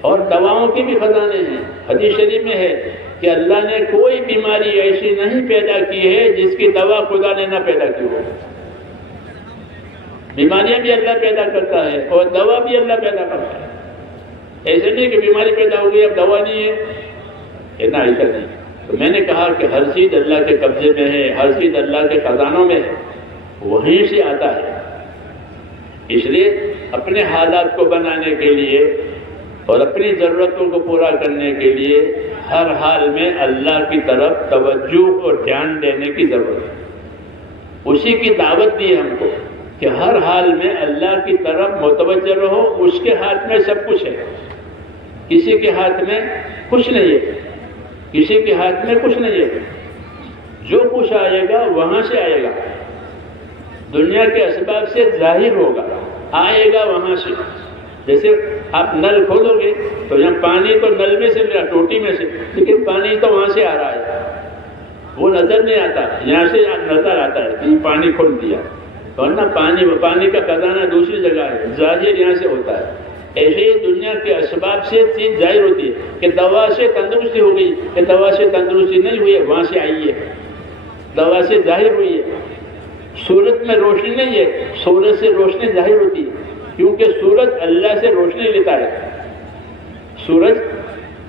اور دواؤں کے بھی خزانے ہیں۔ حدیث شریف میں ہے کہ اللہ نے کوئی بیماری ایسی نہیں پیدا کی ہے جس کی دوا خدا نے نہ پیدا کی ہو۔ بیماریاں بھی اللہ پیدا کرتا ہے اور دوا بھی اللہ پیدا کرتا ہے، ایسے نہیں کہ بیماری پیدا ہو گئی اب دوا نہیں ہے، نہ ایسا نہیں۔ تو میں نے کہا کہ ہر چیز اللہ کے قبضے میں ہے، ہر چیز اللہ کے خزانوں میں ہے، وہیں سے آتا ہے۔ اس لیے اپنے حالات کو بنانے کے لیے اور اپنی ضرورتوں کو پورا کرنے کے لیے ہر حال میں اللہ کی طرف توجہ اور دھیان دینے کی ضرورت ہے۔ اسی کی دعوت دی ہے ہم کو کہ ہر حال میں اللہ کی طرف متوجہ رہو، اس کے ہاتھ میں سب کچھ ہے، کسی کے ہاتھ میں کچھ نہیں ہے، کسی کے ہاتھ میں کچھ نہیں ہے۔ جو کچھ آئے گا وہاں سے آئے گا، دنیا کے اسباب سے ظاہر ہوگا، آئے گا وہاں سے۔ جیسے آپ نل کھولو گے تو یہاں پانی تو نل میں سے ملا، ٹوٹی میں سے، لیکن پانی تو وہاں سے آ رہا ہے، وہ نظر نہیں آتا، یہاں سے نظر آتا ہے کہ پانی کھول دیا، ورنہ پانی کا خزانہ دوسری جگہ ہے، ظاہر یہاں سے ہوتا ہے۔ ایسے ہی دنیا کے اسباب سے چیز ظاہر ہوتی ہے کہ دوا سے تندرستی ہو گئی، کہ دوا سے تندرستی نہیں ہوئی ہے، وہاں سے آئی ہے، دوا سے ظاہر ہوئی ہے۔ سورج میں روشنی نہیں ہے، سورج سے روشنی ظاہر ہوتی ہے، کیونکہ سورج اللہ سے روشنی لیتا ہے، سورج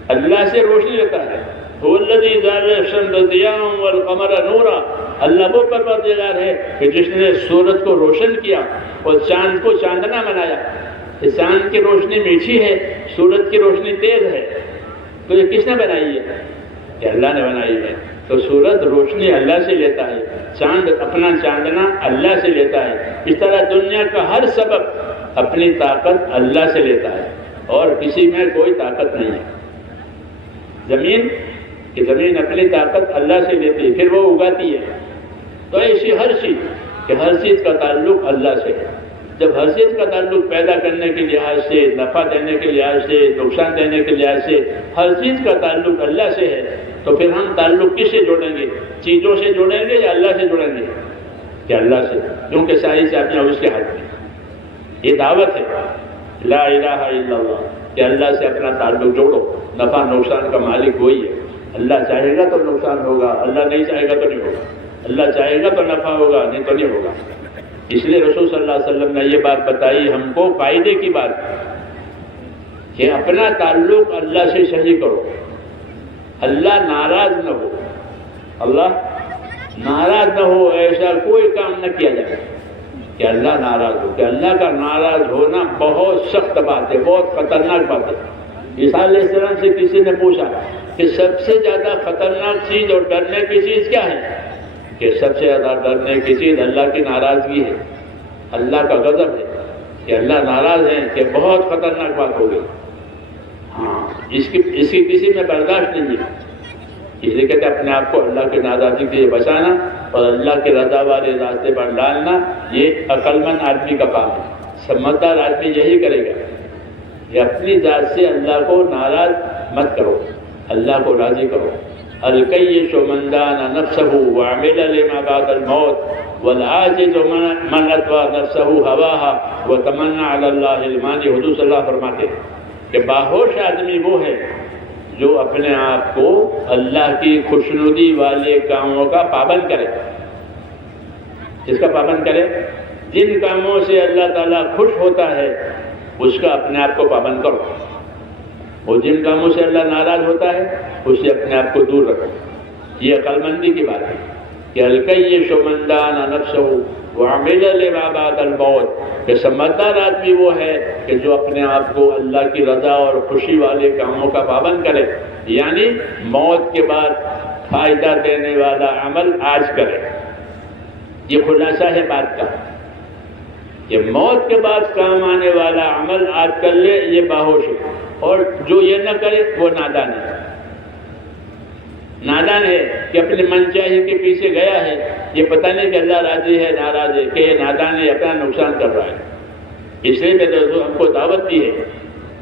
اللہ سے روشنی لیتا ہے۔ هو الذي جعل الشمس ضياء والقمر نورا، اللہ وہ پروردگار ہے کہ جس نے سورج کو روشن کیا اور چاند کو چاندنا بنایا۔ چاند کی روشنی میٹھی ہے، سورج کی روشنی تیز ہے، تو یہ کس نے بنائی ہے؟ کہ اللہ نے بنائی ہے۔ تو سورج روشنی اللہ سے لیتا ہے، چاند اپنا چاندنا اللہ سے لیتا ہے۔ اس طرح دنیا کا ہر سبب اپنی طاقت اللہ سے لیتا ہے اور کسی میں کوئی طاقت نہیں ہے۔ زمین اپنی طاقت اللہ سے لیتی ہے، پھر وہ اگاتی ہے۔ تو ایسی ہر چیز کا تعلق اللہ سے ہے۔ جب ہر چیز کا تعلق پیدا کرنے کے لحاظ سے، نفع دینے کے لحاظ سے، نقصان دینے کے لحاظ سے، ہر چیز کا تعلق اللہ سے ہے، تو پھر ہم تعلق کس سے جوڑیں گے؟ چیزوں سے جوڑیں گے یا اللہ سے جوڑیں گے؟ کہ اللہ سے، کیونکہ ساری چابیاں اس کے ہاتھ میں۔ یہ دعوت ہے لا الہ الا اللہ کہ اللہ سے اپنا تعلق جوڑو، نفع نقصان کا مالک وہی ہے۔ اللہ چاہے گا تو نقصان ہوگا، اللہ نہیں چاہے گا تو نہیں ہوگا، اللہ چاہے گا تو نفع ہوگا، نہیں تو نہیں ہوگا۔ اس لیے رسول صلی اللہ علیہ وسلم نے یہ بات بتائی ہم کو، فائدے کی بات، کہ اپنا تعلق اللہ سے صحیح کرو، اللہ ناراض نہ ہو، اللہ ناراض نہ ہو، ایسا کوئی کام نہ کیا جائے کہ اللہ ناراض ہو۔ کہ اللہ کا ناراض ہونا بہت سخت بات ہے، بہت خطرناک بات ہے۔ عیسیٰ علیہ السلام سے کسی نے پوچھا کہ سب سے زیادہ خطرناک چیز اور ڈرنے کی چیز کیا ہے؟ کہ سب سے زیادہ ڈرنے کی چیز اللہ کی ناراضگی ہے، اللہ کا غضب ہے، کہ اللہ ناراض ہے، کہ بہت خطرناک بات ہو گئی۔ ہاں، اس کی کسی میں برداشت نہیں ہے۔ اس لیے کہتے ہیں اپنے آپ کو اللہ کی ناراضگی سے بچانا اور اللہ کے رضا والے راستے پر ڈالنا، یہ عقل مند آدمی کا کام ہے۔ سمجھدار آدمی یہی کرے گا کہ اپنی ذات سے اللہ کو ناراض مت کرو، اللہ کو راضی کرو۔ الکیس من دان نفسہ وعمل لما بعد الموت والعاجز من اتبع نفسہ ہواها وتمنى علی اللہ المانی۔ حضور صلی اللہ فرماتے ہیں کہ باہوش آدمی وہ ہے جو اپنے آپ کو اللہ کی خوشنودی والے کاموں کا پابند کرے، جس کا پابند کرے. جن کاموں سے اللہ تعالیٰ خوش ہوتا ہے اس کا اپنے آپ کو پابند کرو، اور جن کاموں سے اللہ ناراض ہوتا ہے اس سے اپنے آپ کو دور رکھو. یہ عقل مندی کی بات ہے کہ الکیس من دان نفسہ وعمل لما بعد الموت، کہ سمجھدار آدمی وہ ہے کہ جو اپنے آپ کو اللہ کی رضا اور خوشی والے کاموں کا پابند کرے، یعنی موت کے بعد فائدہ دینے والا عمل آج کرے. یہ خلاصہ ہے بات کا کہ موت کے بعد کام آنے والا عمل آج کر لے، یہ باہوش ہے. اور جو یہ نہ کرے وہ نادان ہے. نادان ہے کہ اپنے من چاہے کے پیچھے گیا ہے، یہ پتہ نہیں کہ اللہ راضی ہے ناراض ہے، کہ یہ نادان ہے، اپنا نقصان کر رہا ہے. اس لیے میں نے ہم کو دعوت دی ہے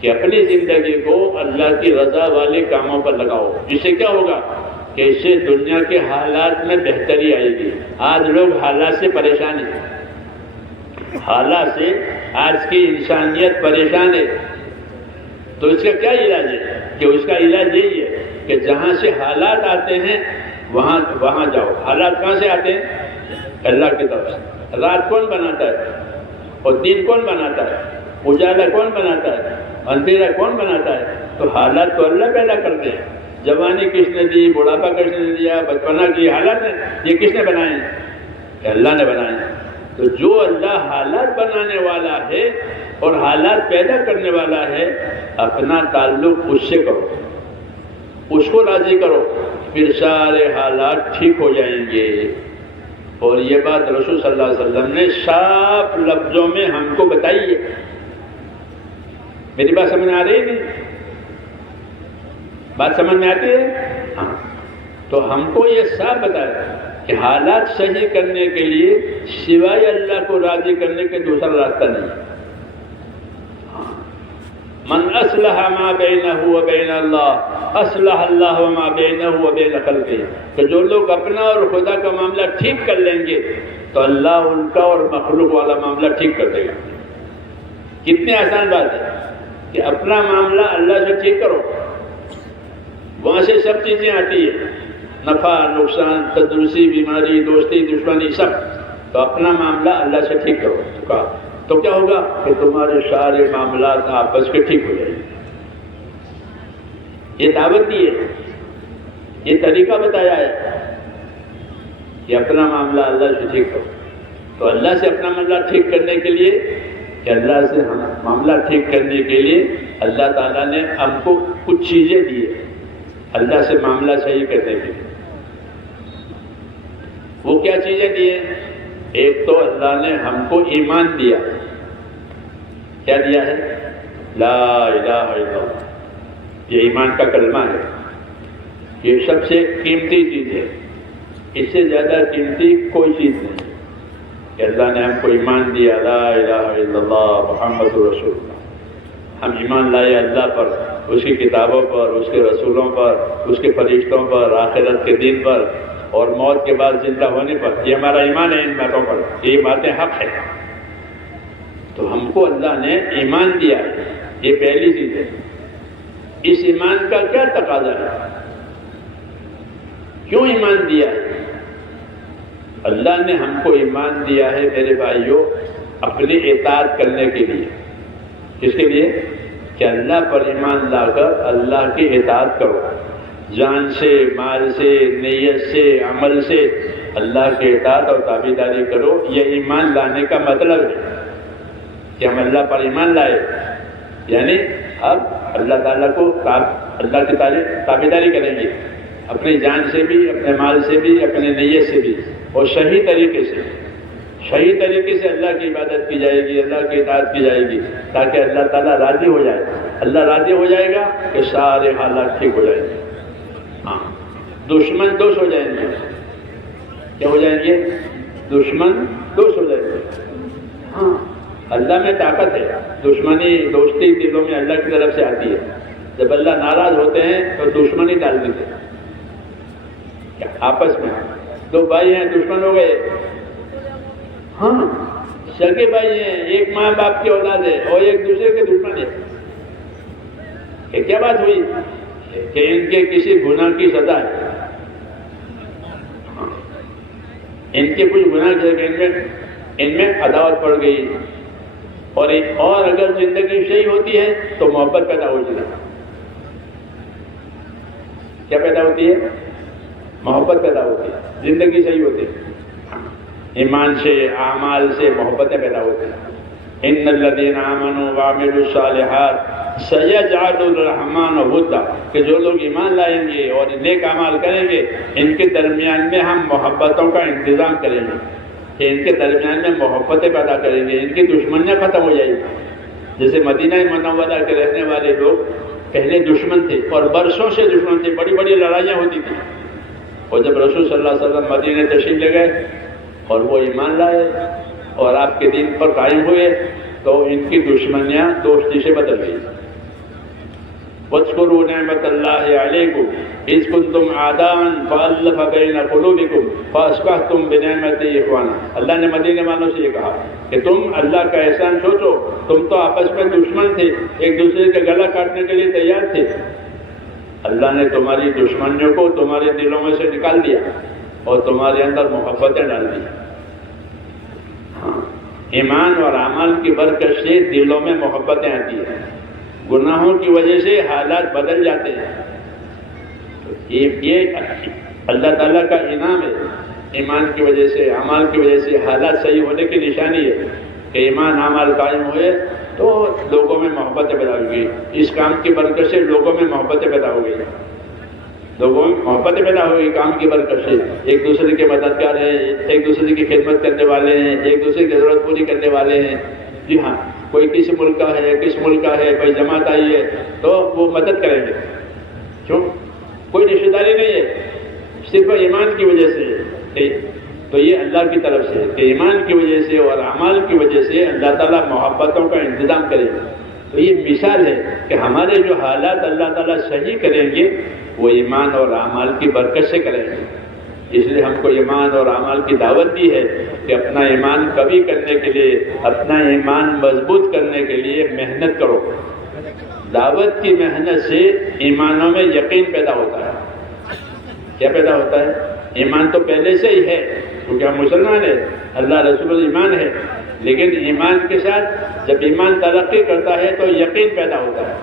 کہ اپنی زندگی کو اللہ کی رضا والے کاموں پر لگاؤ. جس سے کیا ہوگا کہ اس سے دنیا کے حالات میں بہتری آئے گی. آج لوگ حالات سے پریشان ہیں، حالات سے آج کی انسانیت پریشان ہے. تو اس کا کیا علاج ہے؟ کہ اس کا علاج یہی ہے کہ جہاں سے حالات آتے ہیں وہاں جاؤ. حالات کہاں سے آتے ہیں؟ اللہ کی طرف سے. رات کون بناتا ہے اور دن کون بناتا ہے؟ اجالا کون بناتا ہے؟ اندھیرا کون بناتا ہے؟ تو حالات تو اللہ پیدا کرتے ہیں. جوانی کس نے دی، بڑھاپا کس نے دیا، بچپنا کی حالات نے، یہ کس نے بنائے ہیں؟ اللہ نے بنائے ہیں. تو جو اللہ حالات بنانے والا ہے اور حالات پیدا کرنے والا ہے، اپنا تعلق اس سے کرو، اس کو راضی کرو، پھر سارے حالات ٹھیک ہو جائیں گے. اور یہ بات رسول صلی اللہ علیہ وسلم نے صاف لفظوں میں ہم کو بتائی ہے. میری بات سمجھ میں آ رہی ہے؟ بات سمجھ میں آتی ہے؟ ہاں. تو ہم کو یہ صاف بتایا کہ حالات صحیح کرنے کے لیے سوائے اللہ کو راضی کرنے کے دوسرا راستہ نہیں ہے. من اصلح ما بینہ وبین اللہ اصلح اللہ ما بینہ وبین خلقہ، کہ جو لوگ اپنا اور خدا کا معاملہ ٹھیک کر لیں گے تو اللہ ان کا اور مخلوق والا معاملہ ٹھیک کر دے گا. کتنی آسان بات ہے کہ اپنا معاملہ اللہ سے ٹھیک کرو، وہاں سے سب چیزیں آتی ہیں، نفع نقصان، تندرستی، بیماری، دوستی، دشمنی، سب. تو اپنا معاملہ اللہ سے ٹھیک کرو. تو کیا ہوگا کہ تمہارے سارے معاملات آپس کے ٹھیک ہو جائیں گے. یہ دعوت دی ہے، یہ طریقہ بتایا ہے کہ اپنا معاملہ اللہ سے ٹھیک کرو. تو اللہ سے اپنا معاملہ ٹھیک کرنے کے لیے، کہ اللہ سے ہم معاملہ ٹھیک کرنے کے لیے اللہ تعالیٰ نے ہم کو کچھ چیزیں دی ہے اللہ سے معاملہ صحیح کرنے کے لیے. وہ کیا چیزیں دی ہیں؟ ایک تو اللہ نے ہم کو ایمان دیا. کیا دیا ہے؟ لا الہ الا اللہ. یہ ایمان کا کلمہ ہے. یہ سب سے قیمتی چیز ہے، اس سے زیادہ قیمتی کوئی چیز نہیں کہ اللہ نے ہم کو ایمان دیا. لا الہ الا اللہ محمد رسول اللہ. ہم ایمان لائے اللہ پر، اس کی کتابوں پر، اس کے رسولوں پر، اس کے فرشتوں پر، آخرت کے دن پر اور موت کے بعد زندہ ہونے پر. یہ ہمارا ایمان ہے ان باتوں پر، یہ باتیں حق ہے. تو ہم کو اللہ نے ایمان دیا، یہ پہلی چیز ہے. اس ایمان کا کیا تقاضا ہے؟ کیوں ایمان دیا ہے؟ اللہ نے ہم کو ایمان دیا ہے میرے بھائیوں اپنی اطاعت کرنے کے لیے. کس کے لیے؟ کہ اللہ پر ایمان لا کر اللہ کی اطاعت کرو، جان سے، مال سے، نیت سے، عمل سے اللہ کی اطاعت اور تابعداری کرو. یہ ایمان لانے کا مطلب ہے کہ ہم اللہ پر ایمان لائے، یعنی اب اللہ تعالیٰ کو اللہ کی تابعداری کریں گے، اپنی جان سے بھی، اپنے مال سے بھی، اپنے نیت سے بھی، اور صحیح طریقے سے اللہ کی عبادت کی جائے گی، اللہ کی اطاعت کی جائے گی، تاکہ اللہ تعالیٰ راضی ہو جائے. اللہ راضی ہو جائے گا کہ سارے حالات ٹھیک ہو جائیں گے. ہاں، دشمن دوست ہو جائیں گے. کیا ہو جائیں گے؟ دشمن دوست ہو جائیں گے. ہاں، اللہ میں طاقت ہے. دشمنی دوستی دلوں میں اللہ کی طرف سے آتی ہے. جب اللہ ناراض ہوتے ہیں تو دشمنی ڈال دیتے ہیں. کیا آپس میں دو بھائی ہیں دشمن ہو گئے؟ ہاں، سگے بھائی ہیں، ایک ماں باپ کی اولاد ہے اور ایک دوسرے کے دشمن ہے. کہ کیا بات ہوئی؟ کہ ان کے کسی گناہ کی سزا ہے. ان کے کچھ گناہ کہ ان میں عداوت پڑ گئی، اور اگر زندگی صحیح ہوتی ہے تو محبت پیدا ہو جائے. کیا پیدا ہوتی ہے؟ محبت پیدا ہوتی ہے. زندگی صحیح ہوتی ہے، ایمان سے، اعمال سے محبتیں پیدا ہوتی ہیں. ان الذین آمنوا وعملوا الصالحات سیجعل الرحمن ودا، کہ جو لوگ ایمان لائیں گے اور نیک اعمال کریں گے، ان کے درمیان میں ہم محبتوں کا انتظام کریں گے، کہ ان کے درمیان میں محبتیں پیدا کریں گے، ان کی دشمنیاں ختم ہو جائیں گی. جیسے مدینہ منورہ کے رہنے والے لوگ پہلے دشمن تھے اور برسوں سے دشمن تھے، بڑی بڑی لڑائیاں ہوتی تھیں، اور جب رسول صلی اللہ علیہ وسلم مدینہ تشریف لے گئے اور وہ ایمان لائے اور آپ کے دین پر قائم ہوئے تو ان کی دشمنیاں دوستی سے بدل گئی. وَاذْكُرُوا نِعْمَةَ اللَّهِ عَلَيْكُمْ إِذْ كُنْتُمْ أَعْدَاءً فَأَلَّفَ بَيْنَ قُلُوبِكُمْ فَأَصْبَحْتُمْ بِنِعْمَتِهِ إِخْوَانًا. اللہ نے مدینے والوں سے یہ کہا کہ تم اللہ کا احسان سوچو، تم تو آپس میں دشمن تھے، ایک دوسرے کا گلا کاٹنے کے لیے تیار تھے، اللہ نے تمہاری دشمنیوں کو تمہارے دلوں میں سے نکال دیا اور تمہارے اندر محبتیں ڈال دی. ایمان اور اعمال کی برکت سے دلوں میں محبتیں آتی ہیں، گناہوں کی وجہ سے حالات بدل جاتے ہیں. یہ اللہ تعالیٰ کا انعام ہے. ایمان کی وجہ سے، اعمال کی وجہ سے حالات صحیح ہونے کی نشانی ہے کہ ایمان اعمال قائم ہوئے تو لوگوں میں محبتیں پیدا ہو گئی. اس کام کی برکت سے لوگوں میں محبتیں پیدا ہو گئی، لوگوں میں محبتیں پیدا ہو گئی کام کی برکت سے. ایک دوسرے کے مددگار ہیں، ایک دوسرے کی خدمت کرنے والے ہیں، ایک دوسرے کی ضرورت پوری کرنے والے ہیں. جی ہاں، کوئی کس ملک کا ہے، کس ملک کا ہے، کوئی جماعت آئی ہے تو وہ مدد کریں گے. کیوں؟ کوئی رشتہ داری نہیں ہے، صرف ایمان کی وجہ سے. تو یہ اللہ کی طرف سے کہ ایمان کی وجہ سے اور اعمال کی وجہ سے اللہ تعالیٰ محبتوں کا انتظام کرے. تو یہ مثال ہے کہ ہمارے جو حالات اللہ تعالیٰ صحیح کریں گے وہ ایمان اور اعمال کی برکت سے کریں گے. اس لیے ہم کو ایمان اور اعمال کی دعوت دی ہے کہ اپنا ایمان قوی کرنے کے لیے، اپنا ایمان مضبوط کرنے کے لیے محنت کرو. دعوت کی محنت سے ایمانوں میں یقین پیدا ہوتا ہے. کیا پیدا ہوتا ہے؟ ایمان تو پہلے سے ہی ہے کیونکہ ہم مسلمان ہیں، اللہ رسول ایمان ہے، لیکن ایمان کے ساتھ جب ایمان ترقی کرتا ہے تو یقین پیدا ہوتا ہے.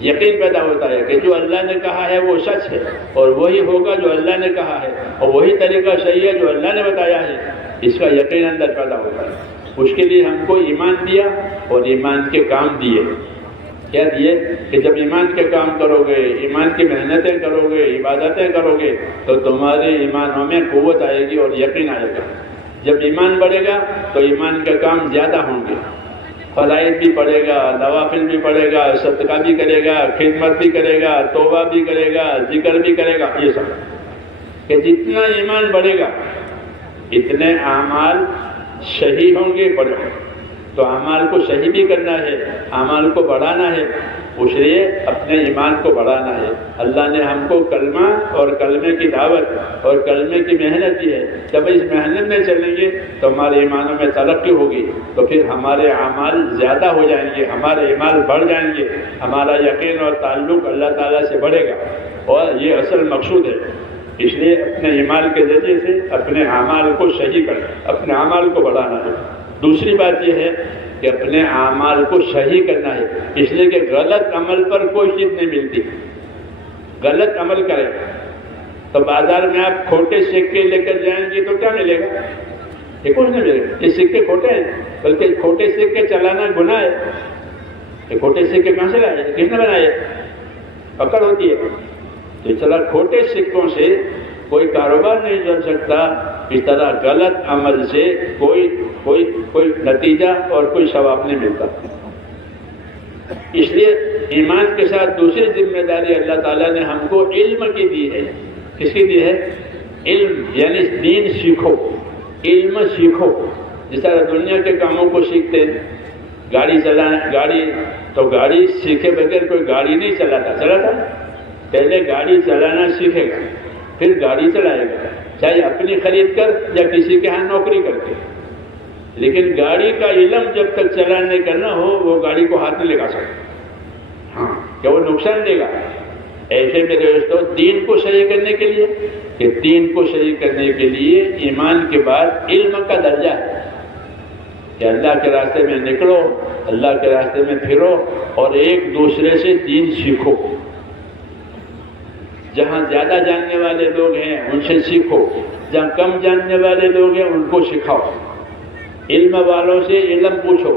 یقین پیدا ہوتا ہے کہ جو اللہ نے کہا ہے وہ سچ ہے اور وہی ہوگا جو اللہ نے کہا ہے، اور وہی طریقہ صحیح ہے جو اللہ نے بتایا ہے. اس کا یقین اندر پیدا ہوتا ہے. اس کے لیے ہم کو ایمان دیا اور ایمان کے کام دیے. کیا دیے؟ کہ جب ایمان کے کام کرو گے، ایمان کی محنتیں کرو گے، عبادتیں کرو گے تو تمہارے ایمانوں میں قوت آئے گی اور یقین آئے گا. جب ایمان بڑھے گا تو ایمان کے کام زیادہ ہوں گے. فرائض بھی پڑھے گا، نوافل بھی پڑھے گا، صدقہ بھی کرے گا، خدمت بھی کرے گا، توبہ بھی کرے گا، ذکر بھی کرے گا. یہ سب کہ جتنا ایمان بڑھے گا اتنے اعمال صحیح ہوں گے، بڑھے گا. تو اعمال کو صحیح بھی کرنا ہے، اعمال کو بڑھانا ہے، اس لیے اپنے ایمان کو بڑھانا ہے. اللہ نے ہم کو کلمہ اور کلمے کی دعوت اور کلمے کی محنت دی ہے. جب اس محنت میں چلیں گے تو ہمارے ایمانوں میں ترقی ہوگی، تو پھر ہمارے اعمال زیادہ ہو جائیں گے، ہمارے ایمان بڑھ جائیں گے، ہمارا یقین اور تعلق اللہ تعالیٰ سے بڑھے گا. اور یہ اصل مقصود ہے. اس لیے اپنے ایمان کے ذریعے سے اپنے اعمال کو صحیح کرنا، اپنے اعمال کو بڑھانا ہے. دوسری بات یہ ہے کہ اپنے اعمال کو صحیح کرنا ہے. اس لیے کہ غلط عمل پر کوئی چیز نہیں ملتی. غلط عمل کریں تو بازار میں آپ کھوٹے سکے لے کر جائیں گے تو کیا ملے گا؟ یہ کچھ نہیں ملے گا. یہ سکے کھوٹے ہیں، بلکہ کھوٹے سکے چلانا گناہ ہے. یہ کھوٹے سکے کہاں سے لائے؟ کس نے بنائے؟ پکڑ ہوتی ہے. تو اس طرح کھوٹے سکوں سے کوئی کاروبار نہیں چل سکتا. اس طرح غلط عمل سے کوئی نتیجہ اور کوئی ثواب نہیں ملتا. اس لیے ایمان کے ساتھ دوسری ذمہ داری اللہ تعالیٰ نے ہم کو علم کی دی ہے. کس کی دی ہے؟ علم، یعنی دین سیکھو، علم سیکھو. جس طرح دنیا کے کاموں کو سیکھتے ہیں، گاڑی چلانا، گاڑی سیکھے بغیر کوئی گاڑی نہیں چلاتا. پہلے گاڑی چلانا سیکھے گا پھر گاڑی چلائے گا، چاہے اپنی خرید کر یا کسی کے ہاں نوکری کر کے. لیکن گاڑی کا علم جب تک چلانے کا نہ ہو وہ گاڑی کو ہاتھ نہیں لگا سکتا. ہاں، کہ وہ نقصان دے گا. ایسے میرے دوستوں دین کو صحیح کرنے کے لیے، کہ دین کو صحیح کرنے کے لیے ایمان کے بعد علم کا درجہ ہے کہ اللہ کے راستے میں نکلو، اللہ کے راستے میں پھرو اور ایک دوسرے سے دین سیکھو۔ جہاں زیادہ جاننے والے لوگ ہیں ان سے سیکھو، جہاں کم جاننے والے لوگ ہیں ان کو سکھاؤ، علم والوں سے علم پوچھو۔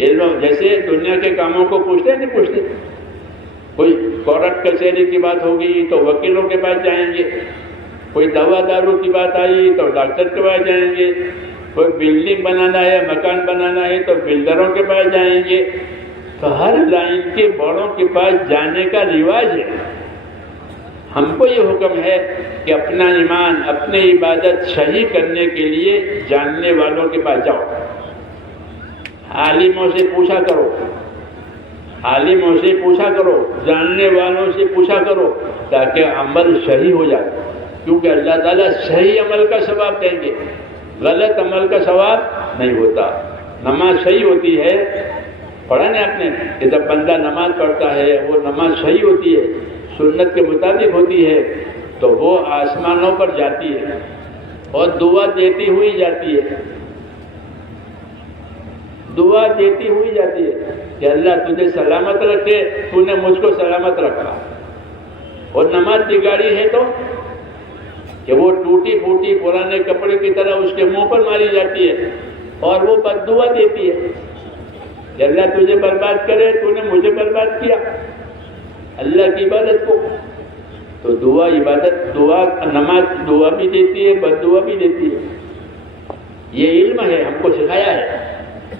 علم جیسے دنیا کے کاموں کو پوچھتے نہیں پوچھتے، کوئی کورٹ کچہری کی بات ہوگی تو وکیلوں کے پاس جائیں گے، کوئی دوا دارو کی بات آئی تو ڈاکٹر کے پاس جائیں گے، کوئی بلڈنگ بنانا ہے، مکان بنانا ہے تو بلڈروں کے پاس جائیں گے۔ تو ہر لائن کے بڑوں کے پاس جانے کا رواج ہے۔ ہم کو یہ حکم ہے کہ اپنا ایمان، اپنی عبادت صحیح کرنے کے لیے جاننے والوں کے پاس جاؤ، عالموں سے پوچھا کرو، عالموں سے پوچھا کرو، جاننے والوں سے پوچھا کرو، تاکہ عمل صحیح ہو جائے، کیونکہ اللہ تعالیٰ صحیح عمل کا ثواب دیں گے، غلط عمل کا ثواب نہیں ہوتا۔ نماز صحیح ہوتی ہے، پڑھا نا آپ نے کہ جب بندہ نماز پڑھتا ہے وہ نماز صحیح ہوتی ہے، سنت کے مطابق ہوتی ہے، تو وہ آسمانوں پر جاتی ہے اور دعا دیتی ہوئی جاتی ہے، دعا دیتی ہوئی جاتی ہے کہ اللہ تجھے سلامت رکھے، تو نے مجھ کو سلامت رکھا۔ اور نماز بگاڑی ہے تو کہ وہ ٹوٹی پھوٹی پرانے کپڑے کی طرح اس کے منہ پر ماری جاتی ہے اور وہ بد دعا دیتی ہے کہ اللہ تجھے برباد کرے، تو نے مجھے برباد کیا اللہ کی عبادت کو۔ تو دعا عبادت، دعا نماز دعا بھی دیتی ہے، بد دعا بھی دیتی ہے۔ یہ علم ہے، ہم کو سکھایا ہے۔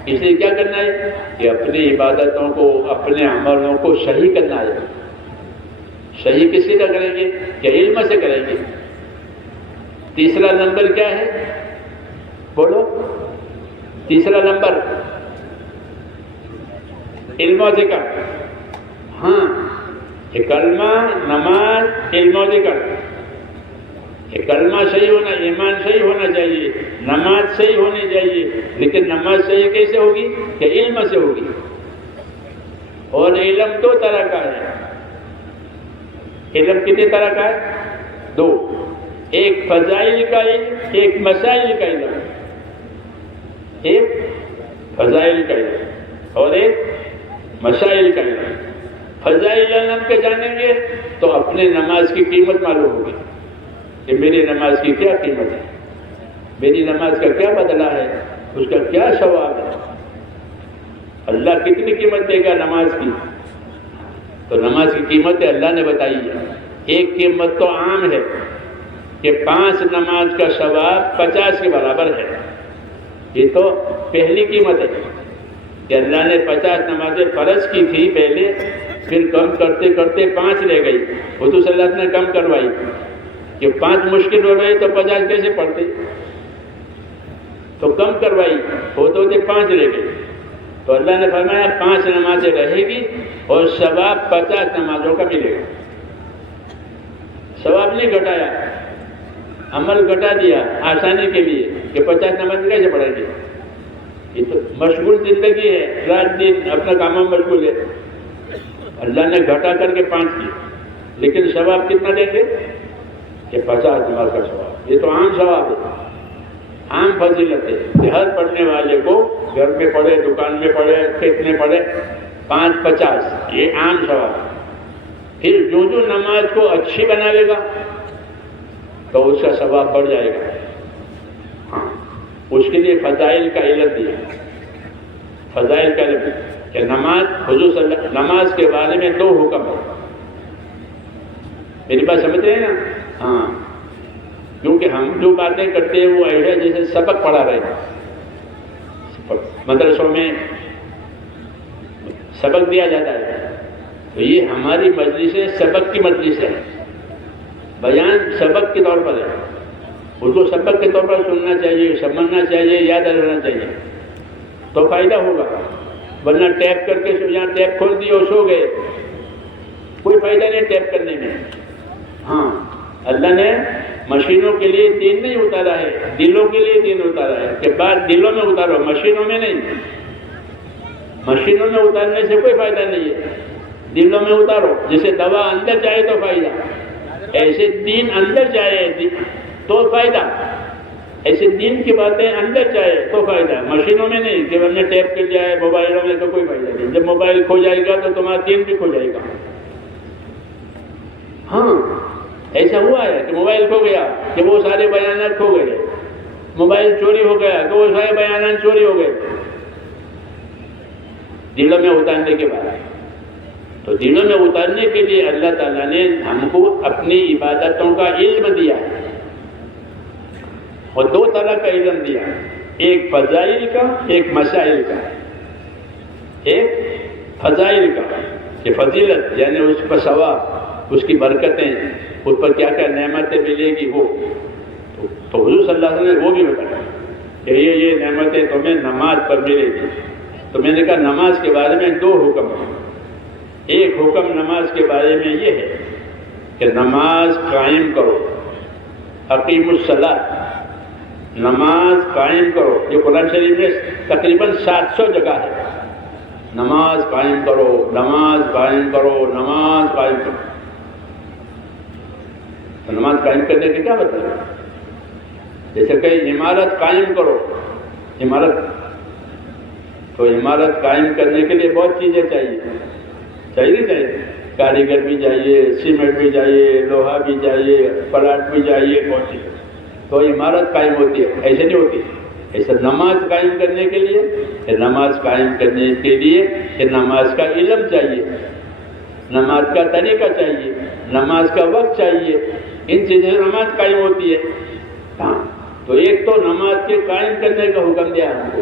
اس لیے کیا کرنا ہے کہ اپنی عبادتوں کو، اپنے عملوں کو صحیح کرنا ہے۔ صحیح کس طرح کریں گے؟ کہ علم سے کریں گے۔ تیسرا نمبر کیا ہے؟ بولو، تیسرا نمبر علم و ذکر۔ ہاں، یہ کلمہ، نماز، علم و ذکر۔ یہ کلمہ صحیح ہونا، ایمان صحیح ہونا چاہیے، نماز صحیح ہونی چاہیے، لیکن نماز صحیح کیسے ہوگی؟ کہ علم سے ہوگی۔ اور علم دو طرح کا ہے۔ علم کتنے طرح کا ہے؟ دو، ایک فضائل کا علم، ایک مسائل کا علم۔ ایک فضائل کا علم اور ایک مسائل کا علم۔ فضائل علم کے جانیں گے تو اپنے نماز کی قیمت معلوم ہوگی کہ میری نماز کی کیا قیمت ہے، میری نماز کا کیا بدلہ ہے، اس کا کیا ثواب ہے، اللہ کتنی قیمت دے گا نماز کی۔ تو نماز کی قیمت اللہ نے بتائی ہے۔ ایک قیمت تو عام ہے کہ 5 نماز کا ثواب 50 کے برابر ہے، یہ تو پہلی قیمت ہے کہ اللہ نے 50 نمازیں فرض کی تھی پہلے، پھر کم کرتے کرتے 5 رہ گئی، حضور صلی اللہ علیہ وسلم نے کم کروائی کہ 5 مشکل ہو گئے تو 50 کیسے پڑھتے، تو کم کروائی، ہوتے 5 رہ گئی۔ تو اللہ نے فرمایا 5 نمازیں رہے گی اور ثواب 50 نمازوں کا ملے گا۔ ثواب نہیں گھٹایا، عمل گھٹا دیا آسانی کے لیے کہ 50 نماز کیسے پڑھیں گے، یہ تو مشغول زندگی ہے، رات دن اپنا کاموں میں مشغول ہے۔ اللہ نے گھٹا کر کے 5 کی، لیکن ثواب کتنا دیں گے کہ 50 نماز کا ثواب۔ یہ تو عام ثواب ہے، عام فضیلت ہے کہ ہر پڑھنے والے کو گھر میں پڑھے، دکان میں پڑھے، کھیت میں پڑھے، 5 50 یہ عام ثواب ہے۔ پھر جو نماز کو اچھی بناوے گا تو اس کا ثواب بڑھ جائے گا۔ ہاں، اس کے لیے فضائل کا علم دیا، فضائل کا علم کہ نماز، حضور صلی اللہ علیہ وسلم نماز کے بارے میں 2 حکم ہے۔ میری بات سمجھ رہے ہیں نا؟ ہاں، کیونکہ ہم جو باتیں کرتے ہیں وہ ایسے جیسے سبق پڑھا رہے ہیں، مدرسوں میں سبق دیا جاتا ہے، تو یہ ہماری مجلس ہے، سبق کی مجلس ہے، بیان سبق کے طور پر ہے، اس کو سبق کے طور پر سننا چاہیے، سمجھنا چاہیے، یاد رکھنا چاہیے، تو فائدہ ہوگا۔ ورنہ ٹیپ کر کے یہاں ٹیپ کھول دی اور سو گئے، کوئی فائدہ نہیں ٹیپ کرنے میں۔ ہاں، اللہ نے مشینوں کے لیے دین نہیں اتارا ہے، دلوں کے لیے دین اتارا ہے کہ بات دلوں میں اتارو، مشینوں میں نہیں۔ مشینوں میں اتارنے سے کوئی فائدہ نہیں ہے، دلوں میں اتارو. جیسے دوا اندر جائے تو فائدہ، ایسے دین اندر جائے تو فائدہ، ایسے دین کی باتیں اندر جائے تو فائدہ. مشینوں میں نہیں کہ ہم نے ٹیپ کر جائے، موبائلوں میں تو کوئی فائدہ نہیں. جب موبائل کھو جائے گا تو تمہارا دین بھی کھو جائے گا. ہاں ایسا ہوا ہے کہ موبائل کھو گیا کہ وہ سارے بیانات کھو گئے، موبائل چوری ہو گیا کہ وہ سارے بیانات چوری ہو گئے. دلوں میں اتارنے کے بعد، تو دلوں میں اتارنے کے لیے اللہ تعالیٰ نے ہم کو اپنی عبادتوں کا علم دیا ہے، اور دو طرح کا علم دیا، ایک فضائل کا، ایک مسائل کا. ایک فضائل کا کہ فضیلت یعنی اس پر ثواب، اس کی برکتیں، اس پر کیا کیا نعمتیں ملے گی وہ. تو حضور صلی اللہ علیہ وسلم نے وہ بھی بتایا کہ یہ نعمتیں تمہیں نماز پر ملے گی. تو میں نے کہا نماز کے بارے میں دو حکم ہیں. ایک حکم نماز کے بارے میں یہ ہے کہ نماز قائم کرو، اقیم الصلاۃ، نماز قائم کرو. یہ قرآن شریف میں تقریباً 700 جگہ ہے. نماز قائم کرو، نماز قائم کرو، نماز قائم کرو. تو نماز قائم کرنے کے کیا مطلب ہے؟ جیسے کہ عمارت قائم کرو، عمارت، تو عمارت قائم کرنے کے لیے بہت چیزیں چاہیے، نہیں چاہیے؟ کاریگر بھی چاہیے، سیمنٹ بھی چاہیے، لوہا بھی چاہیے، پلاٹ بھی چاہیے، بہت چیز. تو عمارت قائم ہوتی ہے، ایسے نہیں ہوتی. ایسا نماز قائم کرنے کے لیے، نماز قائم کرنے کے لیے کہ نماز کا علم چاہیے، نماز کا طریقہ چاہیے، نماز کا وقت چاہیے. ان چیزوں سے نماز قائم ہوتی ہے. ہاں تو ایک تو نماز کے قائم کرنے کا حکم دیا ہم کو.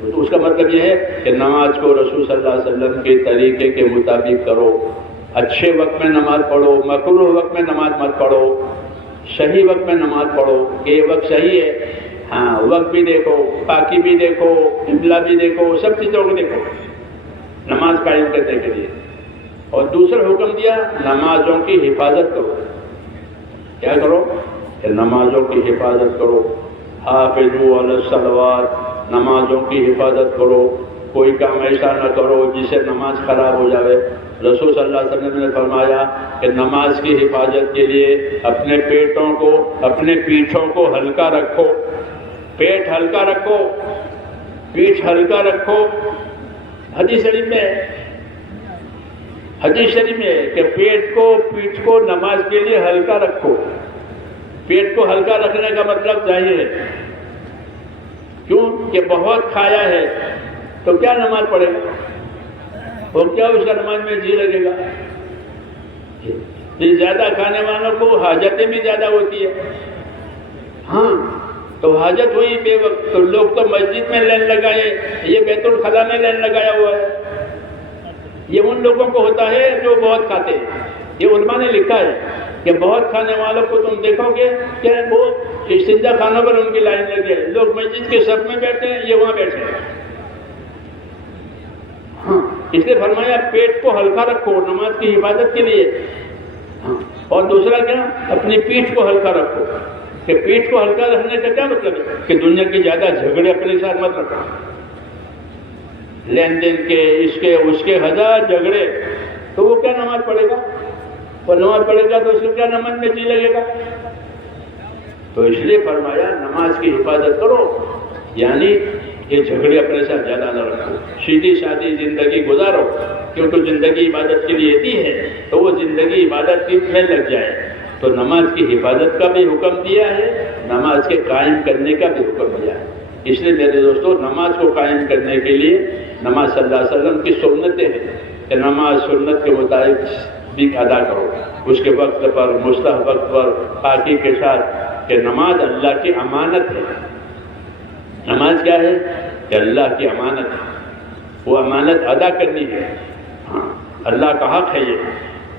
تو اس کا مطلب یہ ہے کہ نماز کو رسول صلی اللہ علیہ وسلم کے طریقے کے مطابق کرو. اچھے وقت میں نماز پڑھو، مکروہ وقت میں نماز مت پڑھو، صحیح وقت میں نماز پڑھو کہ یہ وقت صحیح ہے. ہاں وقت بھی دیکھو، پاکی بھی دیکھو، قبلہ بھی دیکھو، سب چیزوں کو دیکھو نماز قائم کرنے کے لیے. اور دوسرا حکم دیا نمازوں کی حفاظت کرو. کیا کرو؟ کہ نمازوں کی حفاظت کرو. حافظوا علی الصلوات، نمازوں کی حفاظت کرو. کوئی کام ایسا نہ کرو جس سے نماز خراب ہو جائے. رسول صلی اللہ علیہ وسلم نے فرمایا کہ نماز کی حفاظت کے لیے اپنے پیٹوں کو، اپنے پیٹھوں کو ہلکا رکھو. پیٹ ہلکا رکھو، پیٹھ ہلکا رکھو. حدیث شریف میں کہ پیٹ کو، پیٹھ کو نماز کے لیے ہلکا رکھو. پیٹ کو ہلکا رکھنے کا مطلب ظاہر ہے، کیوں کہ بہت کھایا ہے تو کیا نماز پڑھے گا، اور کیا اس کا نماز میں جی لگے گا. زیادہ کھانے والوں کو حاجتیں بھی زیادہ ہوتی ہے. ہاں تو حاجت ہوئی بے وقت تو لوگ تو مسجد میں لائن لگائے، یہ بیت الخلاء میں لائن لگایا ہوا ہے. یہ ان لوگوں کو ہوتا ہے جو بہت کھاتے ہیں. یہ علماء نے لکھا ہے کہ بہت کھانے والوں کو تم دیکھو گے کہ وہ استنجا خانوں پر ان کی لائن لگی ہے. لوگ مسجد کے صف میں بیٹھے ہیں، یہ وہاں بیٹھے ہیں. ہاں اس لیے فرمایا پیٹ کو ہلکا رکھو نماز کی حفاظت کے لیے. ہاں اور دوسرا کیا؟ اپنی پیٹھ کو ہلکا رکھو. کہ پیٹھ کو ہلکا رکھنے کا کیا مطلب ہے؟ کہ دنیا کے زیادہ جھگڑے اپنے ساتھ مت رکھو. لین دین کے، اس کے ہزار جھگڑے، تو وہ کیا نماز پڑھے گا؟ اور نماز پڑھے گا تو اس کو کیا نماز میں جی لگے گا؟ تو اس لیے فرمایا نماز کی حفاظت کرو، یعنی یہ جھگڑے اپنے ساتھ زیادہ نہ رکھو. سیدھی سادھی زندگی گزارو، کیونکہ زندگی عبادت کے لیے دی ہے تو وہ زندگی عبادت میں لگ جائے. تو نماز کی حفاظت کا بھی حکم دیا ہے، نماز کے قائم کرنے کا بھی حکم دیا ہے. اس لیے میرے دوستو نماز کو قائم کرنے کے لیے نماز صلی اللہ علیہ وسلم کی سنتیں ہیں کہ نماز سنت کے مطابق بھی ادا کرو، اس کے وقت پر، مستحب وقت پر، پاکی کے ساتھ. کہ نماز اللہ کی امانت ہے. نماز کیا ہے؟ کہ اللہ کی امانت ہے. وہ امانت ادا کرنی ہے. ہاں اللہ کا حق ہے یہ،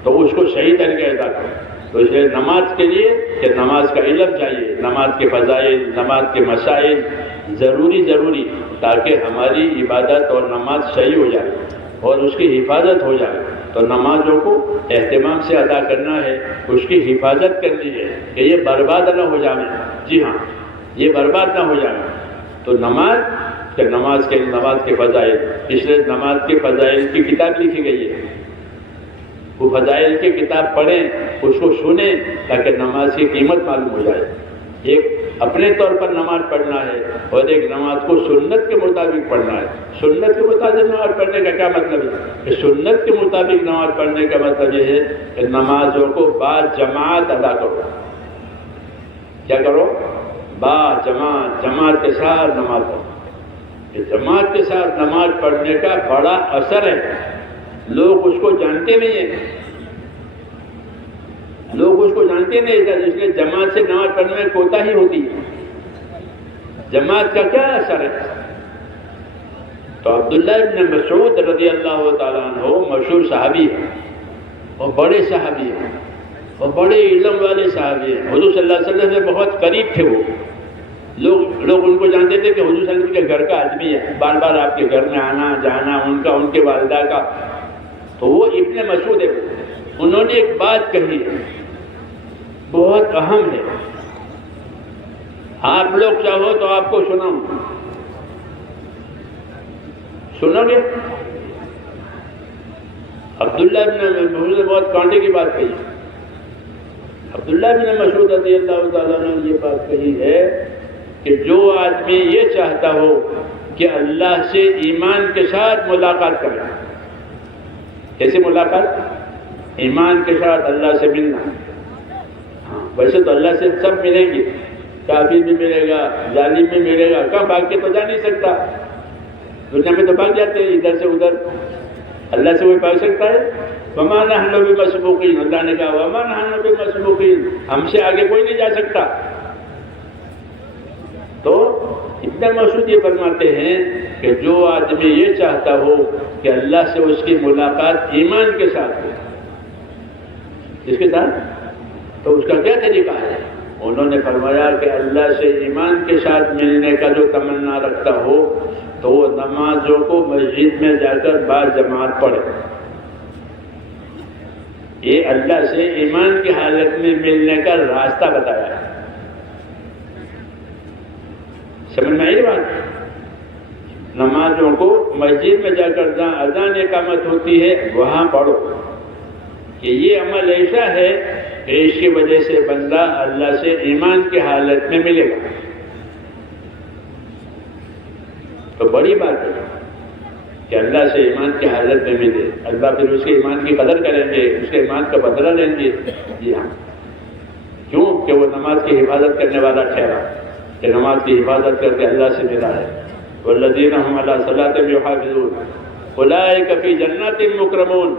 تو اس کو صحیح طریقے ادا کرو. تو اس لیے نماز کے لیے کہ نماز کا علم چاہیے، نماز کے فضائل، نماز کے مسائل ضروری تاکہ ہماری عبادت اور نماز صحیح ہو جائے اور اس کی حفاظت ہو جائے. تو نمازوں کو اہتمام سے ادا کرنا ہے، اس کی حفاظت کرنی ہے کہ یہ برباد نہ ہو جائے. جی ہاں یہ برباد نہ ہو جائے. تو نماز کے فضائل، اس لیے نماز کے فضائل کی کتاب لکھی گئی ہے. وہ فضائل کی کتاب پڑھیں، اس کو سنیں، تاکہ نماز کی قیمت معلوم ہو جائے۔ ایک اپنے طور پر نماز پڑھنا ہے اور ایک نماز کو سنت کے مطابق پڑھنا ہے۔ سنت کے مطابق نماز پڑھنے کا کیا مطلب ہے کہ سنت کے مطابق نماز پڑھنے کا مطلب یہ ہے کہ نمازوں کو با جماعت ادا کرو۔ کیا کرو؟ با جماعت، جماعت کے ساتھ نماز پڑھو۔ جماعت کے ساتھ نماز پڑھنے کا بڑا اثر ہے، لوگ اس کو جانتے نہیں ہیں، لوگ اس کو جانتے نہیں ہیں، اس لیے جماعت سے نماز پڑھنے میں کوتاہی ہوتی ہے۔ جماعت کا کیا اثر ہے؟ تو عبداللہ ابن مسعود رضی اللہ تعالیٰ عنہ مشہور صحابی ہے اور بڑے صحابی ہیں اور بڑے علم والے صحابی ہیں، حضور صلی اللہ علیہ وسلم سے بہت قریب تھے۔ وہ لوگ ان کو جانتے تھے کہ حضور صلی اللہ علیہ وسلم کے گھر کا آدمی ہے، بار بار آپ کے گھر میں آنا جانا، ان کے والدہ کا۔ تو وہ ابن مسعود ہے، انہوں نے ایک بات کہی ہے، بہت اہم ہے، آپ لوگ چاہو تو آپ کو سناؤں، سنو گے؟ عبداللہ بن مسعود نے بہت کانٹے کی بات کہی۔ عبداللہ بن مسعود رضی اللہ تعالیٰ نے یہ بات کہی ہے کہ جو آدمی یہ چاہتا ہو کہ اللہ سے ایمان کے ساتھ ملاقات کرے، کیسے ملاقات؟ ایمان کے ساتھ اللہ سے ملنا۔ ویسے تو اللہ سے سب ملیں گے، کافر بھی ملے گا، ظالم بھی ملے گا، کہاں بھاگ کے تو جا نہیں سکتا، دنیا میں تو بھاگ جاتے ہیں ادھر سے ادھر، اللہ سے کوئی بھاگ سکتا ہے؟ وَمَا نَحْنُ بِمَسْبُوقِينَ، اللہ نے کہا وَمَا نَحْنُ بِمَسْبُوقِينَ، ہم سے آگے کوئی نہیں جا سکتا۔ تو ابن مسعود یہ فرماتے ہیں کہ جو آدمی یہ چاہتا ہو کہ اللہ سے اس کی ملاقات ایمان کے ساتھ ہو، اس کے ساتھ، تو اس کا کیا طریقہ ہے؟ انہوں نے فرمایا کہ اللہ سے ایمان کے ساتھ ملنے کا جو تمنا رکھتا ہو تو وہ نمازوں کو مسجد میں جا کر با جماعت پڑھے۔ یہ اللہ سے ایمان کی حالت میں ملنے کا راستہ بتایا ہے۔ سمجھ میں آئی بات؟ نمازوں کو مسجد میں جا کر جہاں اذان اقامت ہوتی ہے وہاں پڑھو، کہ یہ عمل ایسا ہے کہ اس کی وجہ سے بندہ اللہ سے ایمان کی حالت میں ملے گا۔ تو بڑی بات ہے کہ اللہ سے ایمان کی حالت میں ملے، اللہ پھر اس کے ایمان کی قدر کریں گے، اس کے ایمان کا بدلہ لیں گے۔ جی ہاں، کیوں کہ وہ نماز کی حفاظت کرنے والا ٹھہرا، کہ نماز کی حفاظت کر کے اللہ سے ملا ہے۔ والذین هم علی صلاتهم یحافظون اولئک فی جنات مکرمون،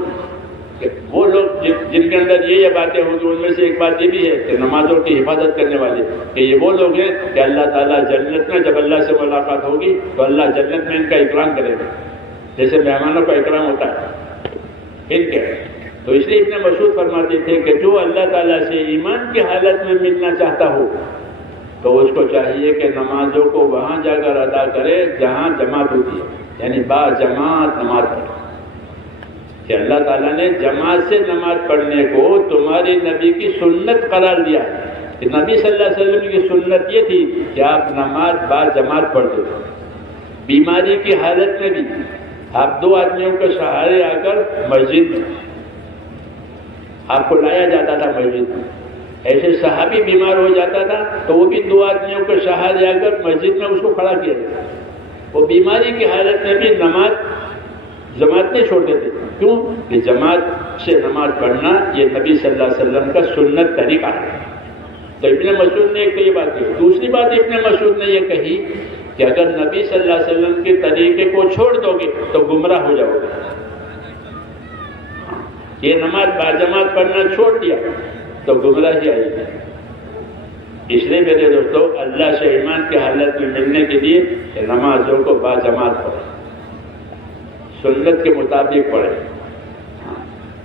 کہ وہ لوگ جن کے اندر یہ باتیں ہوں گی، ان میں سے ایک بات یہ بھی ہے کہ نمازوں کی حفاظت کرنے والے، کہ یہ وہ لوگ ہیں کہ اللہ تعالیٰ جنت میں جب اللہ سے ملاقات ہوگی تو اللہ جنت میں ان کا اکرام کرے گا، جیسے مہمانوں کا اکرام ہوتا ہے ان کے۔ تو اس لیے ابن مسعود فرماتے تھے کہ جو اللہ تعالیٰ سے ایمان کی حالت میں ملنا چاہتا ہو تو اس کو چاہیے کہ نمازوں کو وہاں جا کر ادا کرے جہاں جماعت ہوتی ہے، یعنی با جماعت نماز پڑھے۔ کہ اللہ تعالیٰ نے جماعت سے نماز پڑھنے کو تمہاری نبی کی سنت قرار دیا ہے، کہ نبی صلی اللہ علیہ وسلم کی سنت یہ تھی کہ آپ نماز با جماعت پڑھتے تھے۔ بیماری کی حالت میں بھی آپ دو آدمیوں کے سہارے آ کر مسجد میں آپ کو لایا جاتا تھا مسجد میں۔ ایسے صحابی بیمار ہو جاتا تھا تو وہ بھی دو آدمیوں کے سہارے آ کر مسجد میں اس کو کھڑا کیا جاتا، وہ بیماری کی حالت میں بھی نماز جماعت نہیں چھوڑتے تھے۔ کیوں کہ جماعت سے نماز پڑھنا یہ نبی صلی اللہ علیہ وسلم کا سنت طریقہ ہے۔ تو ابن مسعود نے ایک تو یہ بات کہی۔ دوسری بات ابن مسعود نے یہ کہی کہ اگر نبی صلی اللہ علیہ وسلم کے طریقے کو چھوڑ دو گے تو گمراہ ہو جاؤ گے۔ یہ نماز باجماعت پڑھنا چھوڑ دیا تو گمراہی آئی ہے۔ اس لیے میرے دوستوں، اللہ سے ایمان کی حالت میں ملنے کے لیے نمازوں کو باجماعت پڑھیں، سنت کے مطابق پڑھیں۔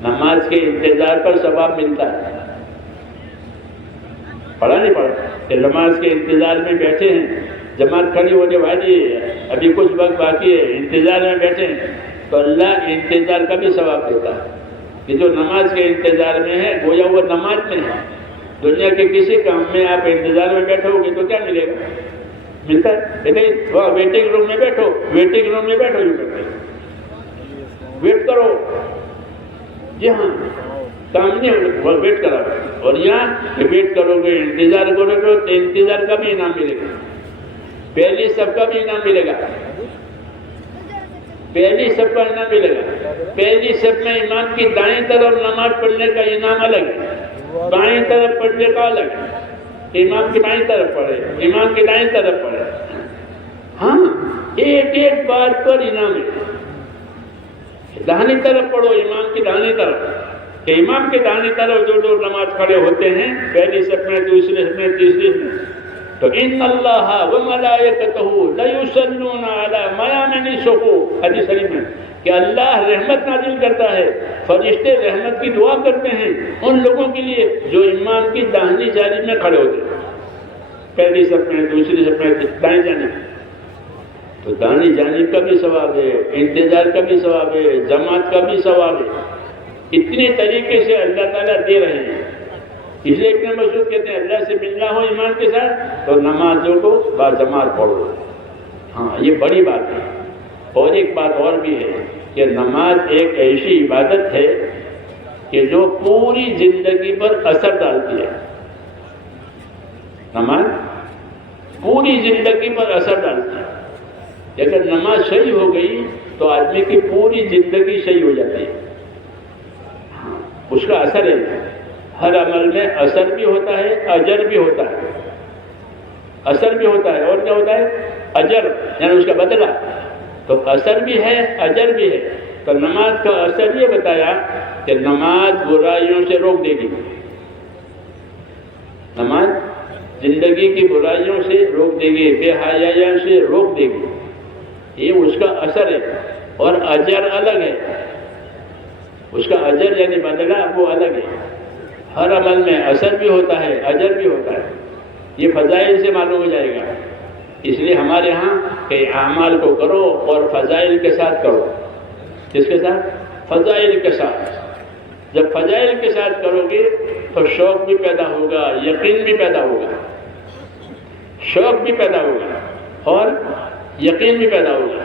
نماز کے انتظار پر ثواب ملتا ہے، پڑھا نہیں پڑھا کہ نماز کے انتظار میں بیٹھے ہیں، جماعت کھڑی ہونے والی ہے، ابھی کچھ وقت باقی ہے، انتظار میں بیٹھے ہیں، تو اللہ انتظار کا بھی ثواب دیتا ہے۔ کہ جو نماز کے انتظار میں ہے گویا وہ نماز میں ہے۔ دنیا کے کسی کام میں آپ انتظار میں بیٹھو گے تو کیا ملے گا؟ ملتا ہے نہیں، وہ ویٹنگ روم میں بیٹھو، ویٹنگ روم میں بیٹھو، ویٹ کرو، جی ہاں، کام نہیں ویٹ کراؤ، اور یہاں ویٹ کرو گے، انتظار کرو گے تو انتظار کا بھی انعام ملے گا، پہلی سب کا بھی انعام ملے گا، پہلی سب کا انعام ملے گا۔ پہلی سب میں امام کی دائیں طرف نماز پڑھنے کا انعام الگ ہے، بائیں طرف پڑھنے کا الگ ہے، امام کی بائیں طرف پڑھے، امام کی دائیں طرف پڑھے، ہاں ایک ایک بات پر انعام ہے۔ داہنی طرف پڑھو، امام کی داہنی طرف، کہ امام کے داہنی طرف جو لوگ نماز کھڑے ہوتے ہیں پہلی سب میں، دوسری سب میں، تیسری سب میں، تو ان اللہ وملائکتہ لیصلون علی میامن الصفوف، حدیث شریف میں کہ اللہ رحمت نازل کرتا ہے، فرشتے رحمت کی دعا کرتے ہیں ان لوگوں کے لیے جو امام کی داہنی جانب میں کھڑے ہوتے ہیں، پہلی سب میں، دوسری سب میں، دائیں جانب۔ تو داہنی جانب کا بھی ثواب ہے، انتظار کا بھی ثواب ہے، جماعت کا بھی ثواب ہے، اتنے طریقے سے اللہ تعالیٰ دے رہے ہیں۔ اس لیے اتنے مشہور کہتے ہیں اللہ سے ملنا ہو ایمان کے ساتھ تو نمازوں کو باجماعت پڑھو، ہاں یہ بڑی بات ہے۔ اور ایک بات اور بھی ہے کہ نماز ایک ایسی عبادت ہے کہ جو پوری زندگی پر اثر ڈالتی ہے، نماز پوری زندگی پر اثر ڈالتی ہے۔ اگر نماز صحیح ہو گئی تو آدمی کی پوری زندگی صحیح ہو جاتی ہے، اس کا اثر ہے، ہر عمل میں اثر بھی ہوتا ہے، اجر بھی ہوتا ہے، اثر بھی ہوتا ہے، اور کیا ہوتا ہے؟ اجر، یعنی اس کا بدلہ۔ تو اثر بھی ہے، اجر بھی ہے۔ تو نماز کا اثر یہ بتایا کہ نماز برائیوں سے روک دے گی، نماز زندگی کی برائیوں سے روک دے گی، بے حیائیوں سے روک دے گی، یہ اس کا اثر ہے۔ اور اجر الگ ہے، اس کا اجر یعنی بدلہ وہ الگ ہے۔ ہر عمل میں اثر بھی ہوتا ہے، اجر بھی ہوتا ہے، یہ فضائل سے معلوم ہو جائے گا۔ اس لیے ہمارے ہاں کہ اعمال کو کرو اور فضائل کے ساتھ کرو۔ کس کے ساتھ؟ فضائل کے ساتھ۔ جب فضائل کے ساتھ کرو گے تو شوق بھی پیدا ہوگا، یقین بھی پیدا ہوگا، شوق بھی پیدا ہوگا اور یقین بھی پیدا ہوگا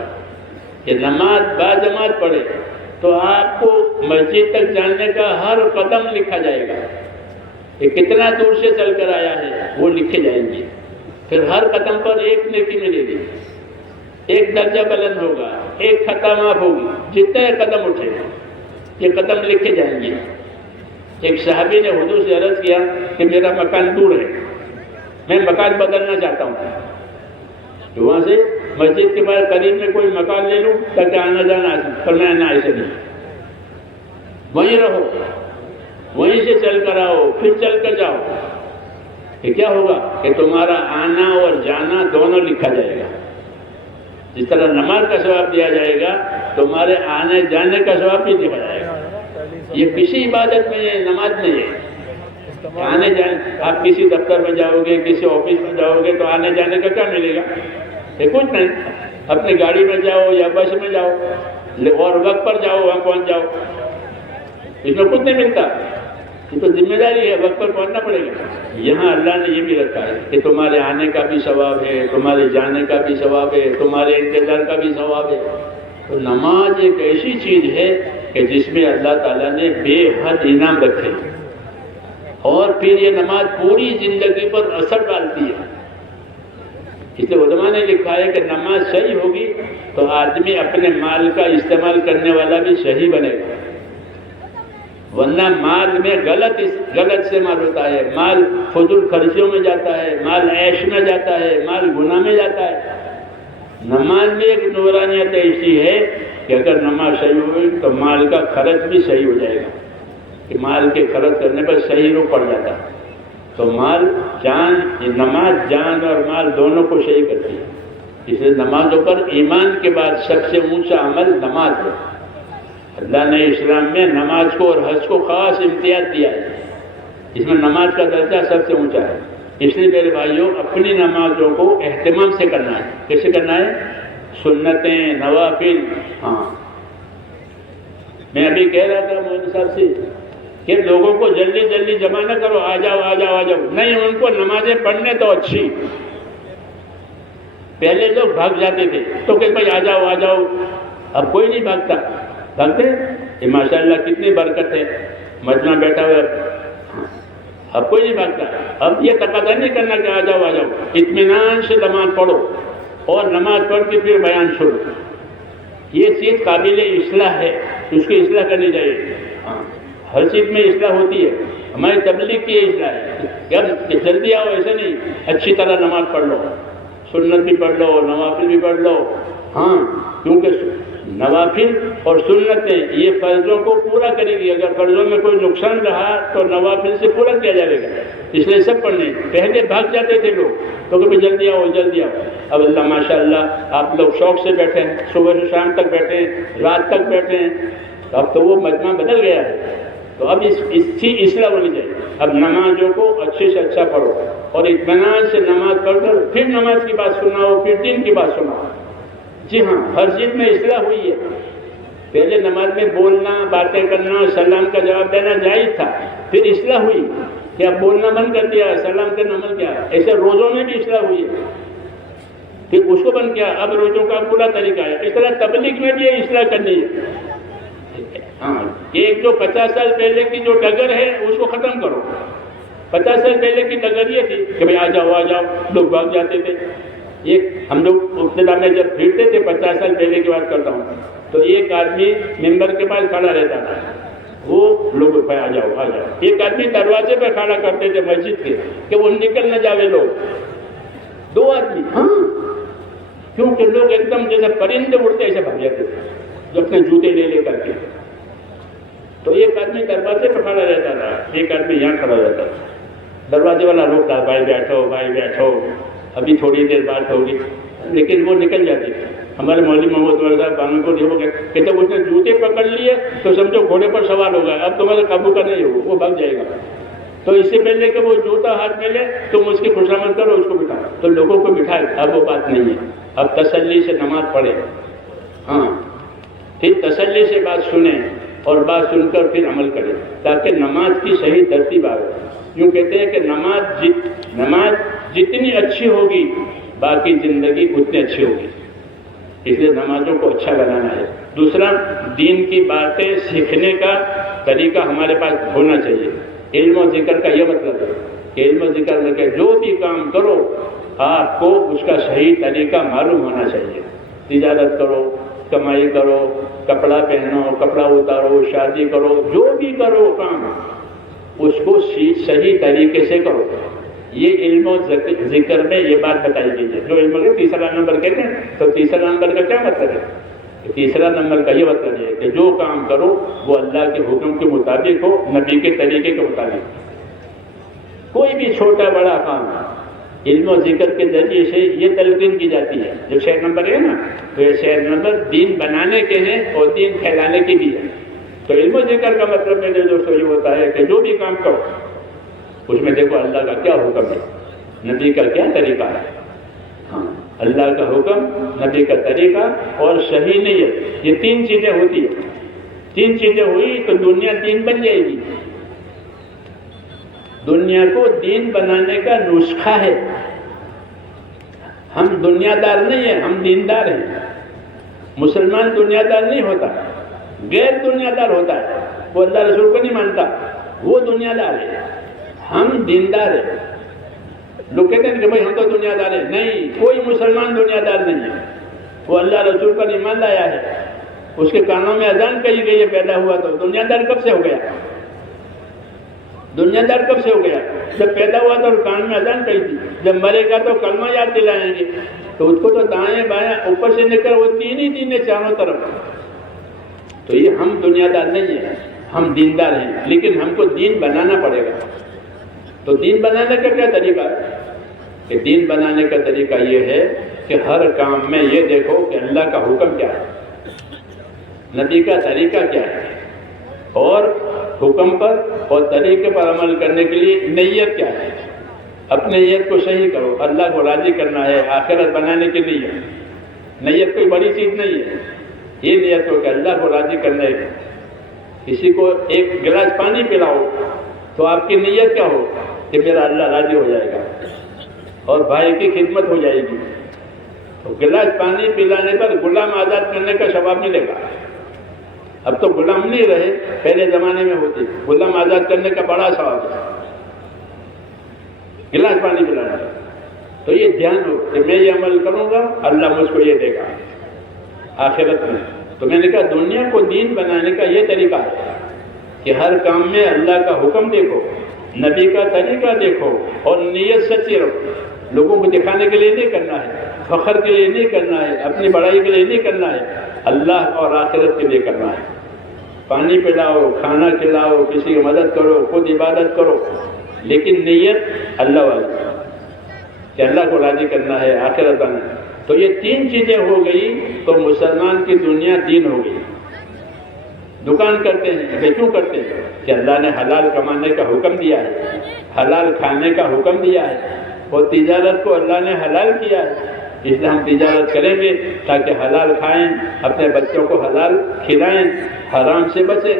کہ نماز باجماعت پڑھے تو آپ کو مسجد تک جانے کا ہر قدم لکھا جائے گا، کہ کتنا دور سے چل کر آیا ہے وہ لکھے جائیں گے، پھر ہر قدم پر ایک نیکی ملے گی، ایک درجہ بلند ہوگا، ایک خطا معاف ہوگی، جتنے قدم اٹھے یہ قدم لکھے جائیں گے۔ ایک صحابی نے حضور سے عرض کیا کہ میرا مکان دور ہے، میں مکان بدلنا چاہتا ہوں، تو وہاں سے مسجد کے بعد قریب میں کوئی مکان لے لوں تاکہ آنا جانا آسان، فرمایا نہ ایسے نہیں، وہیں رہو، وہیں سے چل کر آؤ، پھر چل کر جاؤ، کہ کیا ہوگا کہ تمہارا آنا اور جانا دونوں لکھا جائے گا۔ جس طرح نماز کا ثواب دیا جائے گا تمہارے آنے جانے کا ثواب بھی دیا جائے گا۔ یہ کسی عبادت میں ہے، نماز میں ہے، آنے جانے، آپ کسی دفتر میں جاؤ گے، کسی آفس میں جاؤ گے تو آنے جانے کا کیا ملے گا؟ کچھ نہیں، اپنی گاڑی میں جاؤ یا بس میں جاؤ اور وقت پر جاؤ، وہاں پہنچ جاؤ، اس میں کچھ نہیں ملتا، یہ تو ذمہ داری ہے، وقت پر پہنچنا پڑے گا۔ یہاں اللہ نے یہ بھی رکھا ہے کہ تمہارے آنے کا بھی ثواب ہے، تمہارے جانے کا بھی ثواب ہے، تمہارے انتظار کا بھی ثواب ہے۔ تو نماز ایک ایسی چیز ہے کہ جس میں اللہ تعالیٰ نے بے حد انعام رکھے، اور پھر یہ نماز پوری زندگی پر اثر ڈالتی ہے۔ اس لیے علماء نے لکھا ہے کہ نماز صحیح ہوگی تو آدمی اپنے مال کا استعمال کرنے والا بھی صحیح بنے گا، ورنہ مال میں غلط استعمال ہوتا ہے، مال فضول خرچیوں میں جاتا ہے، مال عیش میں جاتا ہے، مال گناہ میں جاتا ہے۔ نماز میں ایک نورانیت ایسی ہے کہ اگر نماز صحیح ہوگی تو مال کا خرچ بھی صحیح ہو جائے گا، کہ مال کے خرچ کرنے پر صحیح روح پڑ جاتا ہے۔ تو مال جان، نماز جان اور مال دونوں کو صحیح کرتی ہے۔ اس لیے نمازوں پر ایمان کے بعد سب سے اونچا عمل نماز ہے۔ اللہ نے اسلام میں نماز کو اور حج کو خاص امتیاز دیا ہے، اس میں نماز کا درجہ سب سے اونچا ہے۔ اس لیے میرے بھائیوں اپنی نمازوں کو اہتمام سے کرنا ہے۔ کیسے کرنا ہے؟ سنتیں، نوافل۔ ہاں میں ابھی کہہ رہا تھا مولوی صاحب سے کہ لوگوں کو جلدی جلدی جمع نہ کرو، آ جاؤ آ جاؤ آ جاؤ، نہیں، ان کو نمازیں پڑھنے تو اچھی۔ پہلے لوگ بھاگ جاتے تھے تو کہ بھائی آ جاؤ آ جاؤ، اب کوئی نہیں بھاگتا، بھاگتے یہ ماشاءاللہ کتنی برکت ہے. مجمع بیٹھا ہوا اب کوئی نہیں بھاگتا. اب یہ تقاضا نہیں کرنا کہ آ جاؤ. اطمینان سے نماز پڑھو اور نماز پڑھ کے پھر بیان شروع. یہ چیز قابل اصلاح ہے، اس کی اصلاح کرنی چاہیے. ہر چیز میں اصلاح ہوتی ہے. ہماری تبلیغ کی اصلاح ہے کہ جلدی آؤ، ایسا نہیں. اچھی طرح نماز پڑھ لو، سنت بھی پڑھ لو، نوافل بھی پڑھ لو. ہاں، کیونکہ نوافل اور سنتیں یہ فرضوں کو پورا کرے گی. اگر فرضوں میں کوئی نقصان رہا تو نوافل سے پورا کیا جائے گا. اس لیے سب پڑھنے. پہلے بھاگ جاتے تھے لوگ تو کبھی جلدی آؤ جلدی آؤ. اب اللہ ماشاء اللہ آپ لوگ شوق سے بیٹھے ہیں، صبح سے شام تک بیٹھے ہیں، رات تک بیٹھے ہیں. اب تو وہ مجمع بدل گیا ہے. تو اب اس کی اصلاح ہونی چاہیے. اب نمازوں کو اچھے سے اچھا پڑھو اور اطمینان سے نماز پڑھ کر پھر نماز کی بات سناؤ، پھر دین کی بات سناؤ. جی ہاں، ہر چیز میں اصلاح ہوئی ہے. پہلے نماز میں بولنا، باتیں کرنا، سلام کا جواب دینا جائز تھا. پھر اصلاح ہوئی کہ اب بولنا بند کر دیا، سلام کرنا بند کیا. ایسے روزوں میں بھی اصلاح ہوئی ہے، پھر اس کو بند کیا. اب روزوں کا پورا طریقہ ہے. اس طرح تبلیغ میں بھی یہ اصلاح کرنی ہے. ہاں، ایک جو 50 سال پہلے کی جو ڈگر ہے اس کو ختم کرو. 50 سال پہلے کی ڈگر یہ تھی کہ بھائی آ جاؤ، لوگ بھاگ جاتے تھے. ایک ہم لوگ ابتدا میں جب پھرتے تھے، 50 سال پہلے کی بات کرتا ہوں، تو ایک آدمی ممبر کے پاس کھڑا رہتا تھا. وہ لوگ آ جاؤ. ایک آدمی دروازے پہ کھڑا کرتے تھے مسجد کے کہ وہ نکل نہ جاوے لوگ. 2 آدمی. ہاں، کیونکہ لوگ ایک دم جیسے پرندے اڑتے ایسے بھاگ جاتے تھے جو اپنے جوتے لے کر کے. تو ایک آدمی دروازے پہ کھڑا رہتا تھا، ایک آدمی یہاں کھڑا رہتا تھا. دروازے والا روکتا، بھائی بیٹھو، ابھی تھوڑی دیر بات ہوگی. لیکن وہ نکل جاتے تھے. ہمارے مولوی محمد صاحب بانو کو دیکھو کہتے اس نے جوتے پکڑ لیے تو سمجھو گھوڑے پر سوار ہو گئے، اب تمہارے قابو کا نہیں ہو، وہ بھاگ جائے گا. تو اس سے پہلے کہ وہ جوتا ہاتھ میں لے تم اس کی خوشامد کرو، اس کو بٹھاؤ. تو لوگوں کو بٹھائے. اب وہ بات نہیں ہے. اب تسلی سے نماز پڑھے. ہاں، پھر تسلی سے بات سنیں اور بات سن کر پھر عمل کریں تاکہ نماز کی صحیح ترتیب آئے. یوں کہتے ہیں کہ نماز جتنی اچھی ہوگی باقی زندگی اتنی اچھی ہوگی. اس لیے نمازوں کو اچھا بنانا ہے. دوسرا، دین کی باتیں سیکھنے کا طریقہ ہمارے پاس ہونا چاہیے. علم و ذکر کا یہ مطلب ہے کہ علم و ذکر میں کہ جو بھی کام کرو آپ کو اس کا صحیح طریقہ معلوم ہونا چاہیے. تجارت کرو، کمائی کرو، کپڑا پہنو، کپڑا اتارو، شادی کرو، جو بھی کرو کام اس کو صحیح طریقے سے کرو. یہ علم و ذکر میں یہ بات بتائی گئی ہے. جو علم کا تیسرا نمبر کہتے ہیں، تو تیسرا نمبر کا کیا مطلب ہے؟ تیسرا نمبر کا یہ مطلب ہے کہ جو کام کرو وہ اللہ کے حکم کے مطابق ہو، نبی کے طریقے کے مطابق. کوئی بھی چھوٹا بڑا کام علم و ذکر کے ذریعے سے یہ تلقین کی جاتی ہے. جو 6 نمبر ہے نا، تو یہ 6 نمبر دین بنانے کے ہیں اور دین پھیلانے کے بھی ہیں. تو علم و ذکر کا مطلب میرے دوستوں یہ ہوتا ہے کہ جو بھی کام کرو اس میں دیکھو اللہ کا کیا حکم ہے، نبی کا کیا طریقہ ہے. ہاں، اللہ کا حکم، نبی کا طریقہ اور صحیح نیت، یہ 3 چیزیں ہوتی ہیں. 3 چیزیں ہوئی تو دنیا دین بن جائے گی. دنیا کو دین بنانے کا نسخہ ہے. ہم دنیا دار نہیں ہیں، ہم دیندار ہیں. مسلمان دنیا دار نہیں ہوتا، غیر دنیا دار ہوتا ہے. وہ اللہ رسول کو نہیں مانتا، وہ دنیا دار ہے. ہم دیندار ہیں. لوگ کہتے ہیں کہ بھائی ہم تو دنیا دار ہیں. نہیں، کوئی مسلمان دنیا دار نہیں ہے. وہ اللہ رسول پر ایمان لایا ہے، اس کے کانوں میں اذان کہی گئی ہے پیدا ہوا تو دنیا دار کب سے ہو گیا؟ دنیا دار کب سے ہو گیا؟ جب پیدا ہوا تو کان میں اذان کہی تھی. جب مرے گا تو کلمہ یاد دلائیں گے تو اس کو تو دائیں بائیں اوپر سے نکل وہ 3 ہی دین ہے چاروں طرف. تو یہ ہم دنیا دار نہیں ہیں، ہم دیندار ہیں. لیکن ہم کو دین بنانا پڑے گا. تو دین بنانے کا کیا طریقہ ہے؟ کہ دین بنانے کا طریقہ یہ ہے کہ ہر کام میں یہ دیکھو کہ اللہ کا حکم کیا ہے، نبی کا طریقہ کیا ہے، اور حکم پر اور طریقے پر عمل کرنے کے لیے نیت کیا ہے. اپنے نیت کو صحیح کرو. اللہ کو راضی کرنا ہے، آخرت بنانے کے لیے. نیت کوئی بڑی چیز نہیں ہے. یہ نیت ہو کہ اللہ کو راضی کرنا ہے. کسی کو ایک گلاس پانی پلاؤ تو آپ کی نیت کیا ہو کہ میرا اللہ راضی ہو جائے گا اور بھائی کی خدمت ہو جائے گی. تو گلاس پانی پلانے پر غلام آزاد کرنے کا ثواب ملے گا. اب تو غلام نہیں رہے، پہلے زمانے میں ہوتے، غلام آزاد کرنے کا بڑا ثواب ہے، گلاس پانی پلانا۔ تو یہ دھیان ہو کہ میں یہ عمل کروں گا، اللہ مجھ کو یہ دے گا آخرت میں۔ تو میں نے کہا دنیا کو دین بنانے کا یہ طریقہ ہے کہ ہر کام میں اللہ کا حکم دیکھو، نبی کا طریقہ دیکھو، اور نیت سچی رکھو۔ لوگوں کو دکھانے کے لیے نہیں کرنا ہے، فخر کے لیے نہیں کرنا ہے، اپنی بڑائی کے لیے نہیں کرنا ہے، اللہ اور آخرت کے لیے کرنا ہے۔ پانی پلاؤ، کھانا کھلاؤ، کسی کی مدد کرو، خود عبادت کرو، لیکن نیت اللہ والی کہ اللہ کو راضی کرنا ہے، آخرت آنا ہے۔ تو یہ تین چیزیں ہو گئی تو مسلمان کی دنیا دین ہو گئی۔ دکان کرتے ہیں، یہ کیوں کرتے ہیں؟ کہ اللہ نے حلال کمانے کا حکم دیا ہے، حلال کھانے کا حکم دیا ہے، اور تجارت کو اللہ نے حلال کیا ہے، اس لیے ہم تجارت کریں گے تاکہ حلال کھائیں، اپنے بچوں کو حلال کھلائیں، حرام سے بچیں۔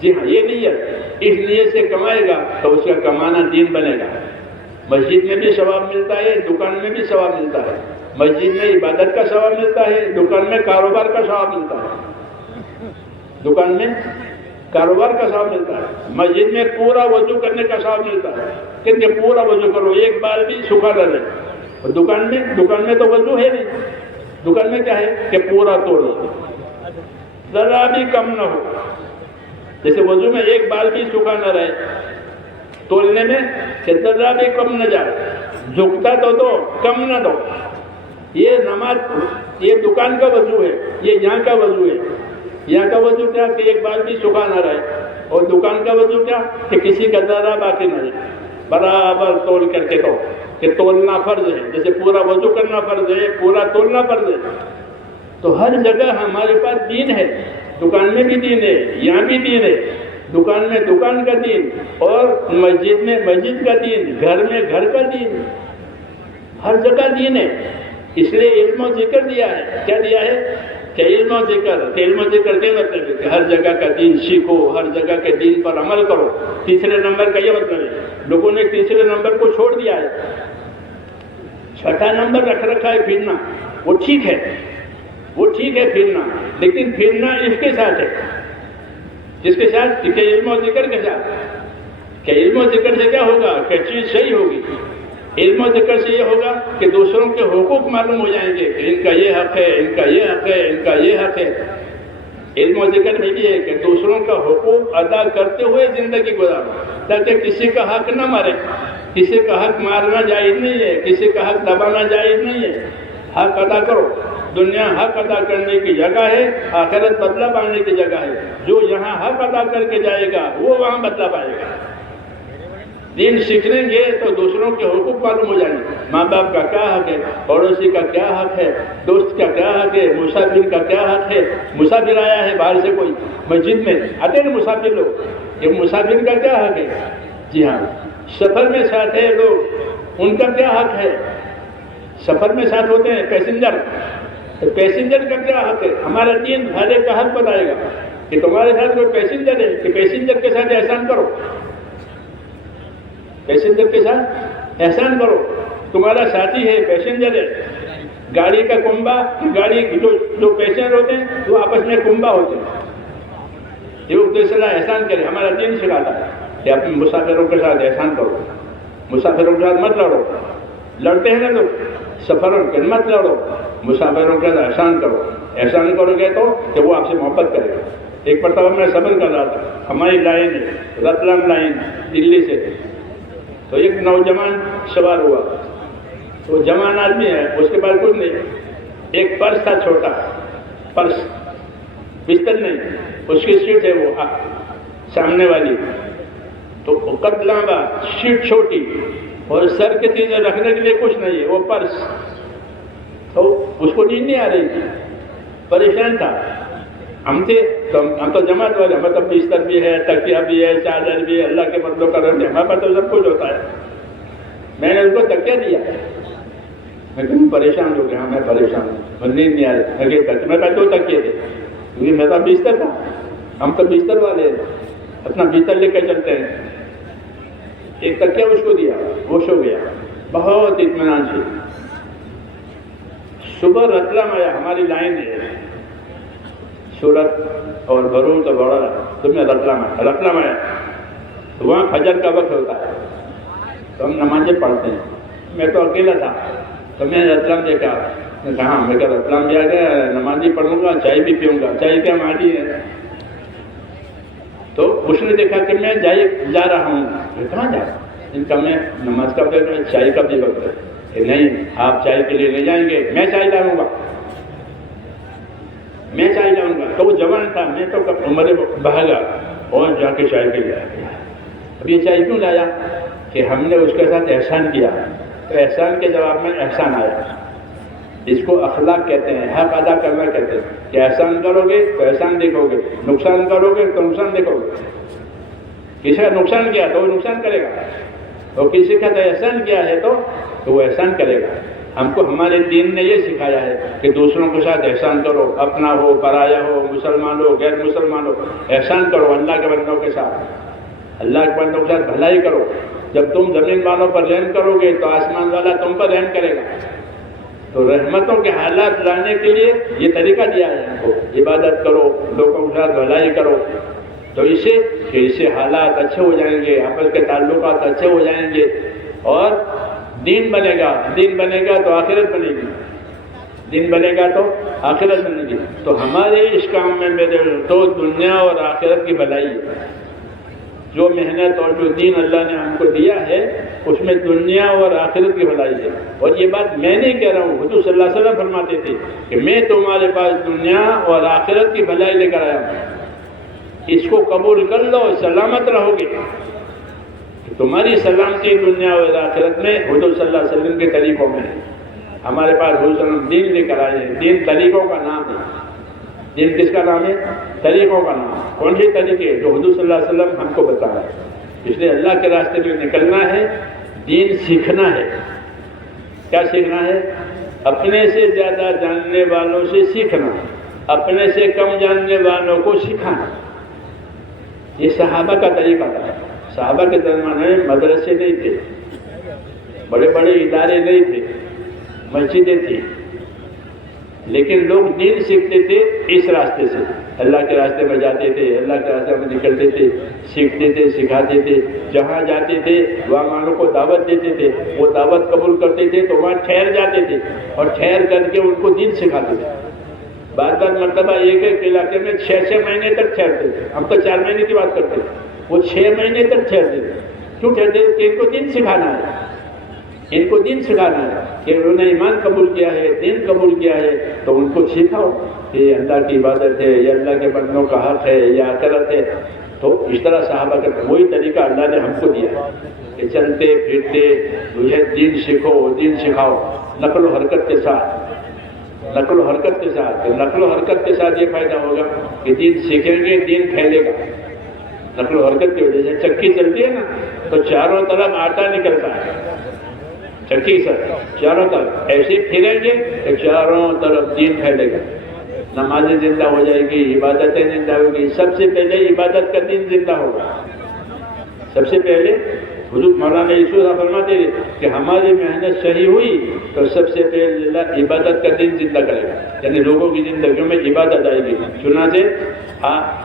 جی ہاں، یہ نیت، اس نیت سے کمائے گا تو اس کا کمانا دین بنے گا۔ مسجد میں بھی ثواب ملتا ہے، دکان میں بھی ثواب ملتا ہے۔ مسجد میں عبادت کا ثواب ملتا ہے، دکان میں کاروبار کا ثواب ملتا ہے، دکان میں کاروبار کا ثواب ملتا ہے۔ مسجد میں پورا وضو کرنے کا ثواب ملتا ہے، کہ پورا وضو کرو، ایک بال بھی سوکھا نہ رہے۔ اور دکان میں تو وضو ہے نہیں، دکان میں کیا ہے کہ پورا توڑو، ذرا بھی کم نہ ہو۔ جیسے وضو میں ایک بال بھی سوکھا نہ رہے، تولنے میں کہ ذرا بھی کم نہ جائے، جھکتا تو دو، کم نہ دو۔ یہ نماز، یہ دکان کا وضو ہے، یہ یہاں کا وضو ہے۔ یہاں کا وضو کیا کہ ایک بال بھی سوکھا نہ رہے، اور دکان کا وضو کیا کہ کسی کا ذرا باقی نہ رہے، برابر تول کر کے دو، کہ تولنا فرض ہے، جیسے پورا وضو کرنا فرض ہے، پورا تولنا فرض ہے۔ تو ہر جگہ ہمارے پاس دین ہے، دکان میں بھی دین ہے، یہاں بھی دین ہے، دکان میں دکان کا دین، اور مسجد میں مسجد کا دین، گھر میں گھر کا دین، ہر جگہ دین ہے۔ اس لیے علم و ذکر دیا ہے، کیا دیا ہے کہ علم و ذکر، کہ علم و ذکر کے مطلب ہے کہ ہر جگہ کا دین سیکھو، ہر جگہ کے دین پر عمل کرو۔ تیسرے نمبر کا یہ مطلب ہے، لوگوں نے تیسرے نمبر کو چھوڑ دیا ہے، چھٹا نمبر رکھ رکھا ہے پھرنا۔ وہ ٹھیک ہے، وہ ٹھیک ہے پھرنا، لیکن پھرنا اس کے ساتھ ہے، جس کے ساتھ کہ علم و ذکر کے ساتھ۔ کہ علم و ذکر سے کیا ہوگا کہ چیز صحیح ہوگی، علم و ذکر سے یہ ہوگا کہ دوسروں کے حقوق معلوم ہو جائیں گے کہ ان کا یہ حق ہے، ان کا یہ حق ہے، ان کا یہ حق ہے۔ علم و ذکر میں یہ ہے کہ دوسروں کا حقوق ادا کرتے ہوئے زندگی گزارو، تاکہ کسی کا حق نہ مارے، کسی کا حق مارنا جائز نہیں ہے، کسی کا حق دبانا جائز نہیں ہے۔ حق ادا کرو، دنیا حق ادا کرنے کی جگہ ہے، آخرت بدلہ پانے کی جگہ ہے۔ جو یہاں حق ادا کر کے جائے گا وہ وہاں بدلہ پائے گا۔ دین سیکھ لیں گے تو دوسروں کے حقوق معلوم ہو جائیں گے، ماں باپ کا کیا حق ہے، پڑوسی کا کیا حق ہے، دوست کا کیا حق ہے، مسافر کا کیا حق ہے۔ مسافر آیا ہے باہر سے کوئی، مسجد میں آتے ہیں مسافر لوگ، یہ مسافر کا کیا حق ہے؟ جی ہاں، سفر میں ساتھ ہے لوگ، ان کا کیا حق ہے؟ سفر میں ساتھ ہوتے ہیں پیسنجر، پیسنجر کا کیا حق ہے؟ ہمارا دین ہر ایک کا حق بتائے گا کہ تمہارے ساتھ کوئی پیسنجر ہے کہ پیسنجر کے ساتھ احسان کرو، پیسنجر کے ساتھ احسان کرو۔ تمہارا ساتھی ہے، پیسنجر ہے، گاڑی کا کنبا، گاڑی جو پیسنجر ہوتے ہیں وہ آپس میں کنبا ہوتے ہیں، یہ دوسرا احسان کرے۔ ہمارا دین سکھاتا ہے کہ اپنے مسافروں کے ساتھ احسان کرو، مسافروں کے ساتھ مت لڑو، لڑتے ہیں نا لوگ، سفروں کے مت لڑو، مسافروں کے ساتھ احسان کرو۔ احسان کرو گے تو کہ وہ آپ سے محبت کرے گا۔ ایک مرتبہ میں سفر کر رہا تھا، ہماری لائن ہے رتلام لائن دلی سے، تو ایک نوجوان سوار ہوا، وہ جوان آدمی ہے، اس کے پاس کچھ نہیں، ایک پرس تھا، چھوٹا پرس، بستر نہیں، اس کی سیٹ ہے وہ سامنے والی، تو قد لمبا، سیٹ چھوٹی، اور سر کے چیزیں رکھنے کے لیے کچھ نہیں ہے، وہ پرس، تو اس کو نیند نہیں آ رہی تھی، پریشان تھا۔ ہم تو جماعت والے، ہمارے تو بستر بھی ہے، تکیہ بھی ہے، چادر بھی ہے، اللہ کے بندوں کا رہتے، ہمارے پاس تو سب کچھ ہوتا ہے۔ میں نے اس کو تکیہ دیا، میں کہیں پریشان ہو گیا، میں پریشان ہوں، مجھے نیند نہیں آ رہی، میں پاس 2 تکیے تھے کیونکہ میرا بستر تھا، ہم تو بستر والے اپنا بستر لے کے چلتے ہیں۔ ایک تکیہ اس کو دیا، وہ سو گیا بہت اطمینان سے۔ صبح رتلام آیا، ہماری لائن ہے سورت اور بھرو تو بڑا تمہیں رتلم آیا تو وہاں فجر کا وقت ہوتا ہے تو ہم نمازیں پڑھتے ہیں. میں تو اکیلا تھا تو میں نے رتلم دیکھا. کہاں میں کہا رتلم جا کے نماز بھی پڑھوں گا, چائے بھی پیوں گا. چائے کیا ماڈی ہے؟ تو اس نے دیکھا کہ میں جا رہا ہوں. میں کہاں جا رہا ہوں؟ ان کا میں نماز کا وقت ہے, چائے کا بھی وقت ہے. کہ نہیں, آپ چائے کے لیے نہیں جائیں گے, میں چائے لاؤں گا, میں چائے لاؤں گا. تو وہ جوان تھا, میں تو عمر بھاگا اور جا کے چائے کے لیے آیا. اب یہ چائے کیوں لایا؟ کہ ہم نے اس کے ساتھ احسان کیا. تو احسان کے جواب میں احسان آیا. اس کو اخلاق کہتے ہیں, حق ادا کرنا کہتے ہیں. کہ احسان کرو گے تو احسان دیکھو گے, نقصان کرو گے تو نقصان دیکھو گے. کسی کا نقصان کیا تو وہ نقصان کرے گا, اور کسی کا احسان کیا ہے تو وہ احسان کرے گا. ہم کو ہمارے دین نے یہ سکھایا ہے کہ دوسروں کے ساتھ احسان کرو, اپنا ہو پرایا ہو, مسلمان ہو غیر مسلمان ہو, احسان کرو اللہ کے بندوں کے ساتھ. اللہ کے بندوں کے ساتھ بھلائی کرو. جب تم زمین والوں پر رحم کرو گے تو آسمان والا تم پر رحم کرے گا. تو رحمتوں کے حالات لانے کے لیے یہ طریقہ دیا ہے ہم کو. عبادت کرو, لوگوں کے ساتھ بھلائی کرو, تو اس سے حالات اچھے ہو جائیں گے, آپس کے تعلقات اچھے ہو جائیں گے, اور دین بنے گا. دین بنے گا تو آخرت بنے گی, دین بنے گا تو آخرت بنے گی. تو ہمارے اس کام میں میرے تو دنیا اور آخرت کی بھلائی ہے. جو محنت اور جو دین اللہ نے ہم کو دیا ہے اس میں دنیا اور آخرت کی بھلائی ہے. اور یہ بات میں نہیں کہہ رہا ہوں, حضور صلی اللہ علیہ وسلم فرماتے تھے کہ میں تمہارے پاس دنیا اور آخرت کی بھلائی لے کر آیا ہوں, اس کو قبول کر لو, سلامت رہو گے. تمہاری سلامتی دنیا اور آخرت میں حضور صلی اللہ علیہ وسلم کے طریقوں میں ہے. ہمارے پاس حضور صلی اللہ علیہ وسلم دین لے کر آئے ہیں. دین طریقوں کا نام ہے. دین کس کا نام ہے؟ طریقوں کا نام. کون سے طریقے؟ جو حضور صلی اللہ علیہ وسلم ہم کو بتا رہا ہے. اس لیے اللہ کے راستے میں نکلنا ہے, دین سیکھنا ہے. کیا سیکھنا ہے؟ اپنے سے زیادہ جاننے والوں سے سیکھنا, اپنے سے کم جاننے والوں کو سکھانا. یہ صحابہ کا طریقہ تھا. صحابہ کے زمانے میں مدرسے نہیں تھے, بڑے بڑے ادارے نہیں تھے, مسجدیں تھیں, لیکن لوگ دین سیکھتے تھے اس راستے سے. اللہ کے راستے میں جاتے تھے, اللہ کے راستے میں نکلتے تھے, سیکھتے تھے, سکھاتے تھے. جہاں جاتے تھے وہاں والوں کو دعوت دیتے تھے, وہ دعوت قبول کرتے تھے تو وہاں ٹھہر جاتے تھے, اور ٹھہر کر کے ان کو دین سکھاتے تھے. بعض مرتبہ ایک علاقے میں 6 مہینے تک ٹھہرتے تھے. ہم تو 4 مہینے کی بات کرتے ہیں, وہ 6 مہینے تک ٹھہرتے تھے. کیوں ٹھہرتے تھے؟ کہ ان کو دین سکھانا ہے. ان کو دین سکھانا ہے کہ انہوں نے ایمان قبول کیا ہے, دین قبول کیا ہے, تو ان کو سکھاؤ کہ یہ اللہ کی عبادت ہے, یہ اللہ کے بندوں کا حق ہے, یہ آخرت ہے. تو اس طرح صحابہ کا وہی طریقہ اللہ نے ہم کو دیا کہ چلتے پھرتے تجھے دین سیکھو, دین سکھاؤ, نقل و حرکت کے ساتھ. نقل و حرکت کے ساتھ, نقل و حرکت کے ساتھ یہ فائدہ ہوگا کہ دین سیکھیں گے, دین پھیلے گا. نقل و حرکت کی وجہ سے چکی چلتی ہے نا تو چاروں طرف آٹا نکلتا ہے. چکی سے چاروں طرف ایسے پھریں گے کہ چاروں طرف دین پھیلے گا. نمازیں زندہ ہو جائے گی, عبادتیں زندہ ہوگی. سب سے پہلے عبادت کا دین زندہ ہوگا. سب سے پہلے حضور مولانا یوسف صاحب فرماتے ہیں کہ ہماری محنت صحیح ہوئی تو سب سے پہلے اللہ عبادت کا دین زندہ کرے گا, یعنی لوگوں کی زندگیوں میں عبادت آئے گی. چنانچہ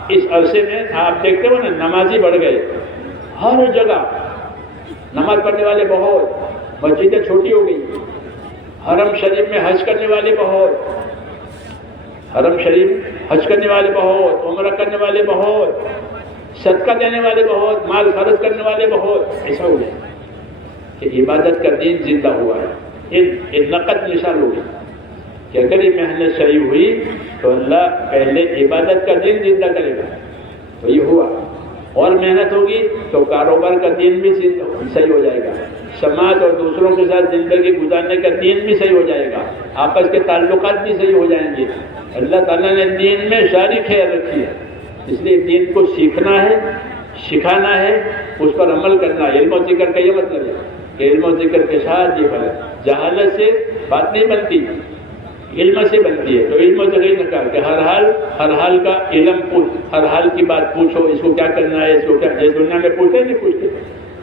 اس عرصے میں آپ دیکھتے ہو نا, نمازی بڑھ گئے ہر جگہ. نماز پڑھنے والے بہت, مسجدیں چھوٹی ہو گئی. حرم شریف میں حج کرنے والے بہت, حرم شریف حج کرنے والے بہت, عمرہ کرنے والے بہت, صدقہ دینے والے بہت, مال خرچ کرنے والے بہت. ایسا ہو گیا کہ عبادت کا دین زندہ ہوا ہے. ایک نقد مثال ہوگی کہ اگر یہ محنت صحیح ہوئی تو اللہ پہلے عبادت کا دین زندہ کرے گا. تو یہ ہوا. اور محنت ہوگی تو کاروبار کا دین بھی صحیح ہو جائے گا, سماج اور دوسروں کے ساتھ زندگی گزارنے کا دین بھی صحیح ہو جائے گا, آپس کے تعلقات بھی صحیح ہو جائیں گے. اللہ تعالیٰ نے دین میں ساری خیر رکھی ہے. اس لیے دین کو سیکھنا ہے, سکھانا ہے, اس پر عمل کرنا ہے. علم و ذکر کا یہ مطلب ہے کہ علم و ذکر کے ساتھ یہ فرق. جہالت سے بات نہیں بنتی, علم سے بنتی ہے. تو علم و ذکر نکال کہ ہر حال کا علم پوچھ, ہر حال کی بات پوچھو. اس کو کیا کرنا ہے, اس کو کیا, یہ دنیا میں پوچھتے نہیں پوچھتے.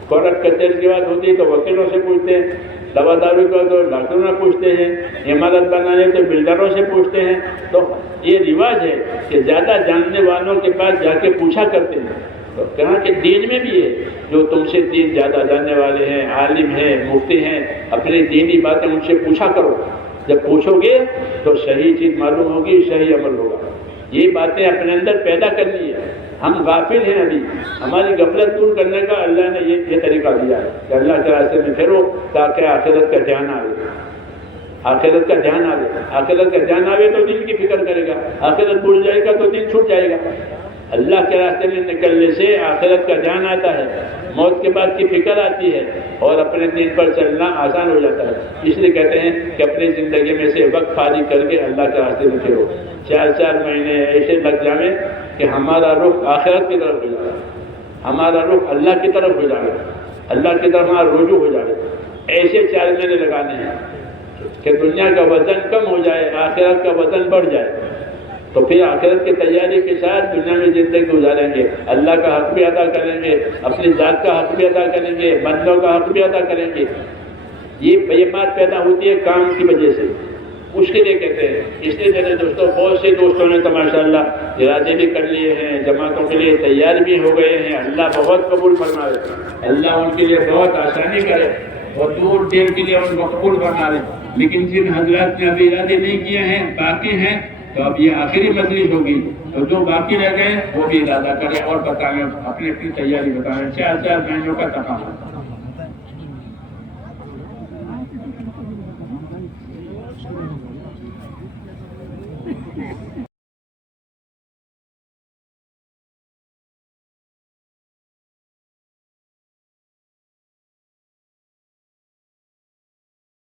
کورٹ کچہری کی بات ہوتی ہے تو وکیلوں سے پوچھتے ہیں، دوا دارو کا تو ڈاکٹروں سے پوچھتے ہیں، عمارت بنانے تو بلڈروں سے پوچھتے ہیں. تو یہ رواج ہے کہ زیادہ جاننے والوں کے پاس جا کے پوچھا کرتے ہیں. تو کہاں کہ دین میں بھی ہے، جو تم سے دین زیادہ جاننے والے ہیں، عالم ہیں، مفتی ہیں، اپنی دینی باتیں ان سے پوچھا کرو. جب پوچھو گے تو صحیح چیز معلوم ہوگی، صحیح عمل ہوگا. یہ باتیں اپنے اندر پیدا کرنی ہے. ہم غافل ہیں، ابھی ہماری غفلت دور کرنے کا اللہ نے یہ طریقہ دیا ہے کہ اللہ کے راستے میں پھرو تاکہ آخرت کا دھیان آئے. آخرت کا دھیان آئے، آخرت کا دھیان آئے تو دین کی فکر کرے گا. آخرت بھول جائے گا تو دین چھوٹ جائے گا. اللہ کے راستے میں نکلنے سے آخرت کا دھیان آتا ہے، موت کے بعد کی فکر آتی ہے، اور اپنے دین پر چلنا آسان ہو جاتا ہے. اس لیے کہتے ہیں کہ اپنی زندگی میں سے وقت فارغ کر کے اللہ کے راستے میں پھرو. 4 مہینے ایسے لگ جائیں کہ ہمارا رخ آخرت کی طرف ہو جائے، ہمارا رخ اللہ کی طرف ہو جائے، اللہ کی طرف ہمارا رجوع ہو جائے. ایسے 4 مہینے لگانے ہیں کہ دنیا کا وزن کم ہو جائے، آخرت کا وزن بڑھ جائے. تو پھر آخرت کی تیاری کے ساتھ دنیا میں زندگی گزاریں گے، اللہ کا حق بھی ادا کریں گے، اپنی ذات کا حق بھی ادا کریں گے، بندوں کا حق بھی ادا کریں گے. یہ بات پیدا ہوتی ہے کام کی وجہ سے، اس کے لیے کہتے ہیں. اس لیے میرے دوستوں، بہت سے دوستوں نے تو ماشاءاللہ ارادے بھی کر لیے ہیں، جماعتوں کے لیے تیار بھی ہو گئے ہیں. اللہ بہت قبول فرمائے، اللہ ان کے لیے بہت آسانی کرے اور دور دیر کے لیے ان کو قبول فرمائے. لیکن جن حضرات نے ابھی ارادے نہیں کیے ہیں، باقی ہیں، تو اب یہ آخری مجلس ہوگی، تو جو باقی رہ گئے وہ بھی ارادہ کریں اور بتائیں، اپنی تیاری بتائیں. 4 مہینوں کا تقاضا.